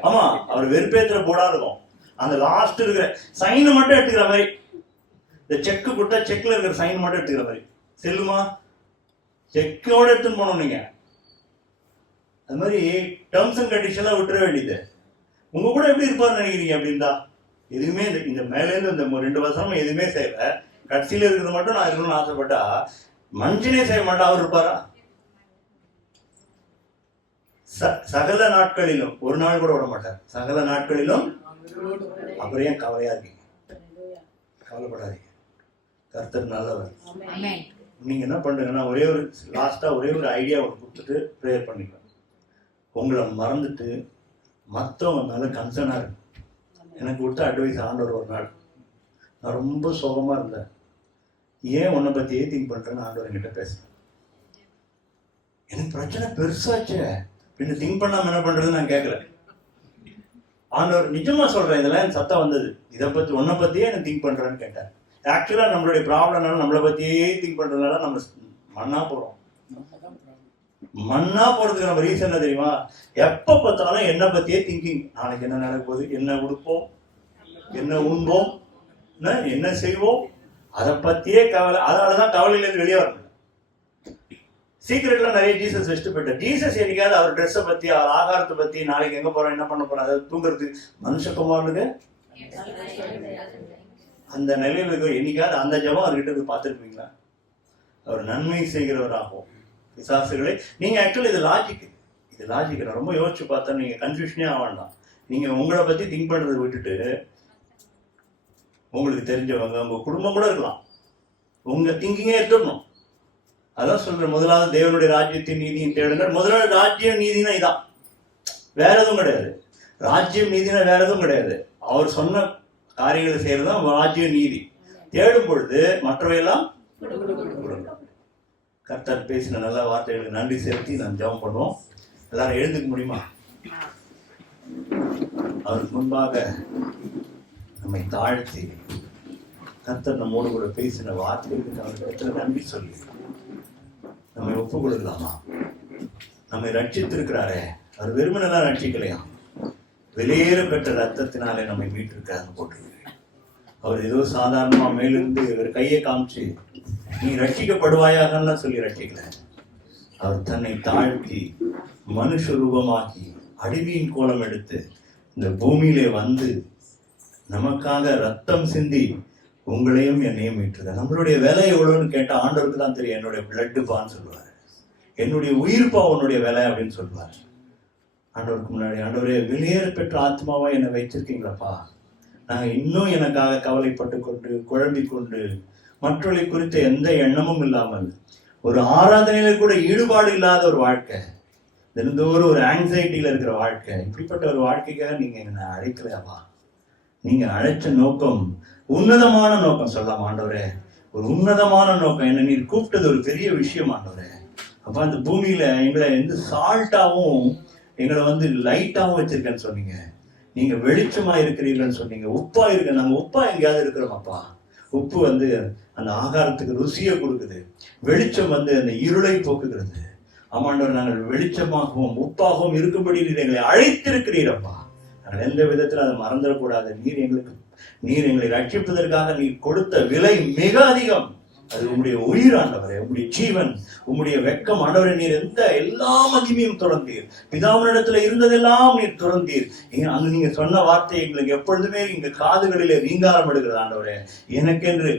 ஆமா, அவர் வெறுப்பேற்ற போர்டா இருக்கும். அந்த லாஸ்ட் இருக்கிற சைன் மட்டும் எடுத்துக்கிற மாதிரி, இந்த செக்கு கொடுத்தா செக்ல இருக்கிற சைன் மட்டும் எடுத்துக்கிற மாதிரி. செல்லுமா? செக்கோட எடுத்துன்னு போனோம் நீங்க. அது மாதிரி டேர்ம்ஸ் அண்ட் கண்டிஷன்லாம் விட்டுற வேண்டியது. உங்க கூட எப்படி இருப்பார்னு நினைக்கிறீங்க? அப்படின்னா எதுவுமே இந்த மேலேருந்து இந்த 2 வருஷமா எதுவுமே செய்யல, கட்சியில இருக்கிறது மட்டும் நான் இருக்கணும்னு ஆசைப்பட்டா மனுஷனே செய்ய மாட்டா, அவர் இருப்பாரா? சகல நாட்களிலும் ஒரு நாள் கூட விட மாட்டார். சகல நாட்களிலும். அப்புறம் ஏன் கவலையா இருக்கீங்க? கவலைப்படாதீங்க, கர்த்தர் நல்லவர். நீங்க என்ன பண்றீங்கன்னா, லாஸ்டா ஒரே ஒரு ஐடியா ஒன்று கொடுத்துட்டு ப்ரேயர் பண்ணிக்கலாம். உங்களை மறந்துட்டு மற்றவங்க மேல கன்சர்னா இருக்கு. எனக்கு கொடுத்த அட்வைஸ் ஆண்டவர் ஒரு நாள், நான் ரொம்ப சோகமா இருந்தேன், ஏன் உன்னை பத்தியே திங்க் பண்றேன்னு ஆண்டவர் என்கிட்ட பேசுறேன். எனக்கு பிரச்சனை பெருசாச்சு, பின்ன திங்க் பண்ணாம என்ன பண்றது நான் கேட்கல. ஆண்டவர் நிஜமா சொல்றேன், இதெல்லாம் என் சத்தம் வந்தது, இதை பத்தி உன்னை பத்தியே எனக்கு திங்க் பண்றேன்னு கேட்டார். ஆக்சுவலா நம்மளுடைய ப்ராப்ளம்னால நம்மளை பத்தியே திங்க் பண்றதுனால நம்ம மண்ணா போறோம். மண்ணா போறதுக்கு நம்ம ரீசன் என்ன தெரியுமா? எப்ப பார்த்தாலும் என்ன பத்தியே திங்கிங். நாளைக்கு என்ன நடக்க போகுது, என்ன உடுப்போம், என்ன உண்போம், என்ன செய்வோம், அதை பத்தியே கவலை. அதனாலதான் கவலையிலேருந்து வெளியே வரணும். சீக்கிரட்லாம் நிறைய ஜீசஸ் வச்சுட்டு போயிட்டார். ஜீசஸ் என்னைக்காவது அவர் ட்ரெஸ்ஸை பத்தி, அவர் ஆகாரத்தை பத்தி, நாளைக்கு எங்க போறோம், என்ன பண்ண போறோம், அதாவது தூங்குறதுக்கு மனுஷகுமாரனுக்கு அந்த நிலையில இருக்க என்னைக்காவது அந்த ஜபம் அவர்கிட்ட பார்த்துருப்பீங்களா? அவர் நன்மை செய்கிறவராகும் பிசாசுகளை. நீங்க ஆக்சுவலி இது லாஜிக் நான் ரொம்ப யோசிச்சு பார்த்தா நீங்க கன்ஃபியூஷனே ஆக வேண்டாம். நீங்க உங்களை பத்தி திங்க் பண்றதை விட்டுட்டு உங்களுக்கு தெரிஞ்சவங்க, உங்க குடும்பம் கூட இருக்கலாம், உங்க திங்கிங்கே எடுத்துடணும். அதான் சொல்றேன், முதலாவது தேவனுடைய ராஜ்யத்தின் நீதியின் தேடுங்கள். முதலாவது ராஜ்யம் நீதினா இதான், வேற எதுவும் கிடையாது. ராஜ்யம் நீதினா வேற எதுவும் கிடையாது. அவர் சொன்ன காரியங்களை செய்யறதுதான் ராஜ்யம் நீதி. தேடும் பொழுது மற்றவையெல்லாம் கர்த்தர் பேசின நல்ல வார்த்தைகளுக்கு நன்றி செலுத்தி நாம் ஜெபம் பண்ணுவோம். எல்லாரும் எழுந்துக்க முடியுமா? அவருக்கு முன்பாக நம்மை தாழ்த்தி கர்த்தர் நம்மோடு கூட பேசின வார்த்தைகளுக்கு அவருக்கு நன்றி சொல்லி நம்மை ஒப்பு கொடுக்கலாமா? நம்மை ரட்சித்திருக்கிறாரே, அவர் வெறுமனெல்லாம் ரட்சிக்கலையா, வெளியேற பெற்ற ரத்தத்தினாலே நம்மை மீட்டிருக்காரு போட்டிருக்கிறேன். அவர் ஏதோ சாதாரணமா மேலிருந்து ஒரு கையை காமிச்சு நீ ரட்சிக்கப்படுவாயாக சொல்லி ரட்சிக்கல. அவர் தன்னை தாழ்த்தி மனுஷ ரூபமாக்கி அடிமையின் கோலம் எடுத்து இந்த பூமியிலே வந்து நமக்காக ரத்தம் சிந்தி உங்களையும் என்னையும் மீட்டுருக்க. நம்மளுடைய விலை எவ்வளவுன்னு கேட்டா ஆண்டவருக்கு தான் தெரியும். என்னுடைய பிளட்டுப்பான்னு சொல்லுவார், என்னுடைய உயிர்ப்பா உன்னுடைய விலை அப்படின்னு சொல்லுவார். ஆண்டவருக்கு முன்னாடி, ஆண்டவரே வெளியேற பெற்ற ஆத்மாவா என்னை வைத்திருக்கீங்களப்பா, நாங்க இன்னும் எனக்காக கவலைப்பட்டு கொண்டு குழம்பிக் கொண்டு மற்றவர்களை குறித்த எந்த எண்ணமும் இல்லாமல் ஒரு ஆராதனையில கூட ஈடுபாடு இல்லாத ஒரு வாழ்க்கை, தினந்தோறும் ஒரு ஆங்ஸைட்டியில இருக்கிற வாழ்க்கை, இப்படிப்பட்ட ஒரு வாழ்க்கைக்காக நீங்க என்னை அழைக்கலையாப்பா. நீங்க அழைச்ச நோக்கம் உன்னதமான நோக்கம். சொல்லலாம் ஆண்டவரே, ஒரு உன்னதமான நோக்கம். என்ன நீர் கூப்பிட்டது ஒரு பெரிய விஷயம் ஆண்டவரே. அப்ப அந்த பூமியில எங்களை சால்ட்டாவும் எங்களை லைட்டாவும் வச்சிருக்கேன்னு சொன்னீங்க. நீங்க வெளிச்சமா இருக்கிறீர்கள்னு சொன்னீங்க. உப்பா இருக்க, நாங்க உப்பா எங்கேயாவது இருக்கிறோமாப்பா? உப்பு அந்த ஆகாரத்துக்கு ருசியை கொடுக்குது. வெளிச்சம் அந்த இருளை போக்குகிறது. ஆமாண்டவர், நாங்கள் வெளிச்சமாகவும் உப்பாகவும் இருக்கும்படி நீர் எங்களை அழைத்திருக்கிறீரப்பா. நாங்கள் எந்த விதத்தில் அதை மறந்துடக்கூடாது. நீர் எங்களை ரட்சிப்பதற்காக நீர் கொடுத்த விலை மிக அதிகம். அது உங்களுடைய உயிர் ஆண்டவரே, உங்களுடைய ஜீவன், உங்களுடைய வெக்கம் ஆண்டவரே. நீர் எல்லா மகிமையும் துறந்தீர். பிதாவினிடத்துல இருந்ததெல்லாம் நீர் துறந்தீர். அங்க நீங்க சொன்ன வார்த்தை எங்களுக்கு எப்பொழுதுமே இங்க காதுகளிலே ரீங்காரம் எடுக்கிறது ஆண்டவரே. எனக்கென்று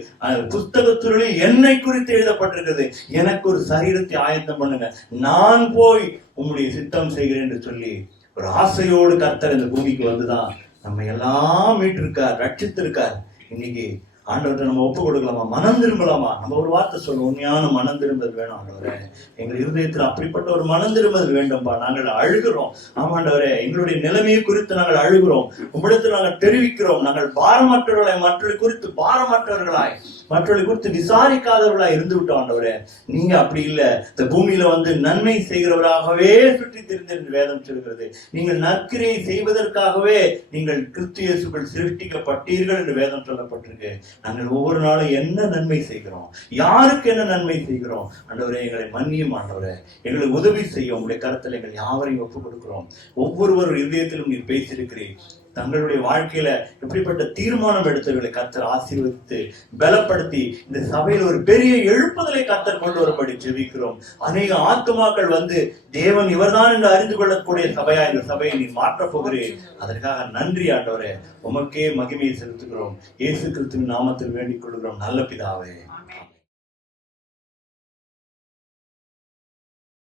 புஸ்தகத்துறையிலே என்னை குறித்து எழுதப்பட்டிருக்கிறது. எனக்கு ஒரு சரீரத்தை ஆயத்தம் பண்ணுங்க, நான் போய் உங்களுடைய சித்தம் செய்கிறேன் என்று சொல்லி ஒரு ஆசையோடு கர்த்தர் இந்த பூமிக்கு வந்துதான் நம்ம எல்லாம் மீட்டிருக்கார், ரட்சித்திருக்கார். இன்னைக்கு ஆண்டவர்கிட்ட நம்ம ஒப்பு கொடுக்கலாமா? மனம் திரும்பலாமா? நம்ம ஒரு வார்த்தை சொல்லுவோம், உண்மையான மனம் திரும்பல் வேணும் ஆண்டவரே. எங்கள் இருதயத்தில் அப்படிப்பட்ட ஒரு மனம் திரும்பல் வேண்டும்பா. நாங்கள் அழுகிறோம். ஆமாண்டவரே, எங்களுடைய நிலைமையை குறித்து நாங்கள் அழுகிறோம். உம்மிடத்தில் நாங்கள் தெரிவிக்கிறோம். நாங்கள் பாரமற்றவர்களாய், மற்றவர்களை குறித்து பாரமற்றவர்களாய், மற்றவர்களை குறித்து விசாரிக்காதவர்களாய் இருந்து விட்டோம் ஆண்டவரே. நீங்க அப்படி இல்லை. இந்த பூமியில நன்மை செய்கிறவராகவே சுற்றி திரிந்து வேதம் சொல்கிறது. நீங்கள் நற்கிரியை செய்வதற்காகவே நீங்கள் கிறிஸ்து இயேசுக்குள் சிருஷ்டிக்கப்பட்டீர்கள் என்று வேதம் சொல்லப்பட்டிருக்கு. நாங்கள் ஒவ்வொரு நாளும் என்ன நன்மை செய்கிறோம், யாருக்கு என்ன நன்மை செய்கிறோம் ஆண்டவரே, எங்களை மன்னியும் ஆண்டவரே. எங்களுக்கு உதவி செய்யும். உங்களுடைய கருத்தில் எங்கள் யாவரையும் ஒப்புக் கொடுக்கிறோம். ஒவ்வொருவர் இதயத்திலும் நீர் பேசியிருக்கிறீர். தங்களுடைய வாழ்க்கையில எப்படிப்பட்ட தீர்மானம் எடுத்தவர்களை கர்த்தர் ஆசீர்வதித்து பலப்படுத்தி இந்த சபையில் ஒரு பெரிய எழுப்புதலை கர்த்தர் கொண்டு வரும்படி ஜெபிக்கிறோம். அநேக ஆத்துமாக்கள் தேவன் இவர்தான் என்று அறிந்து கொள்ளக்கூடிய சபையா இந்த சபையை நீ மாற்றப் போகிறேன். அதற்காக நன்றி ஆண்டவரே. உமக்கே மகிமையை செலுத்துகிறோம். இயேசு கிறிஸ்துவின் நாமத்தில் வேண்டிக் கொள்கிறோம் நல்ல பிதாவே.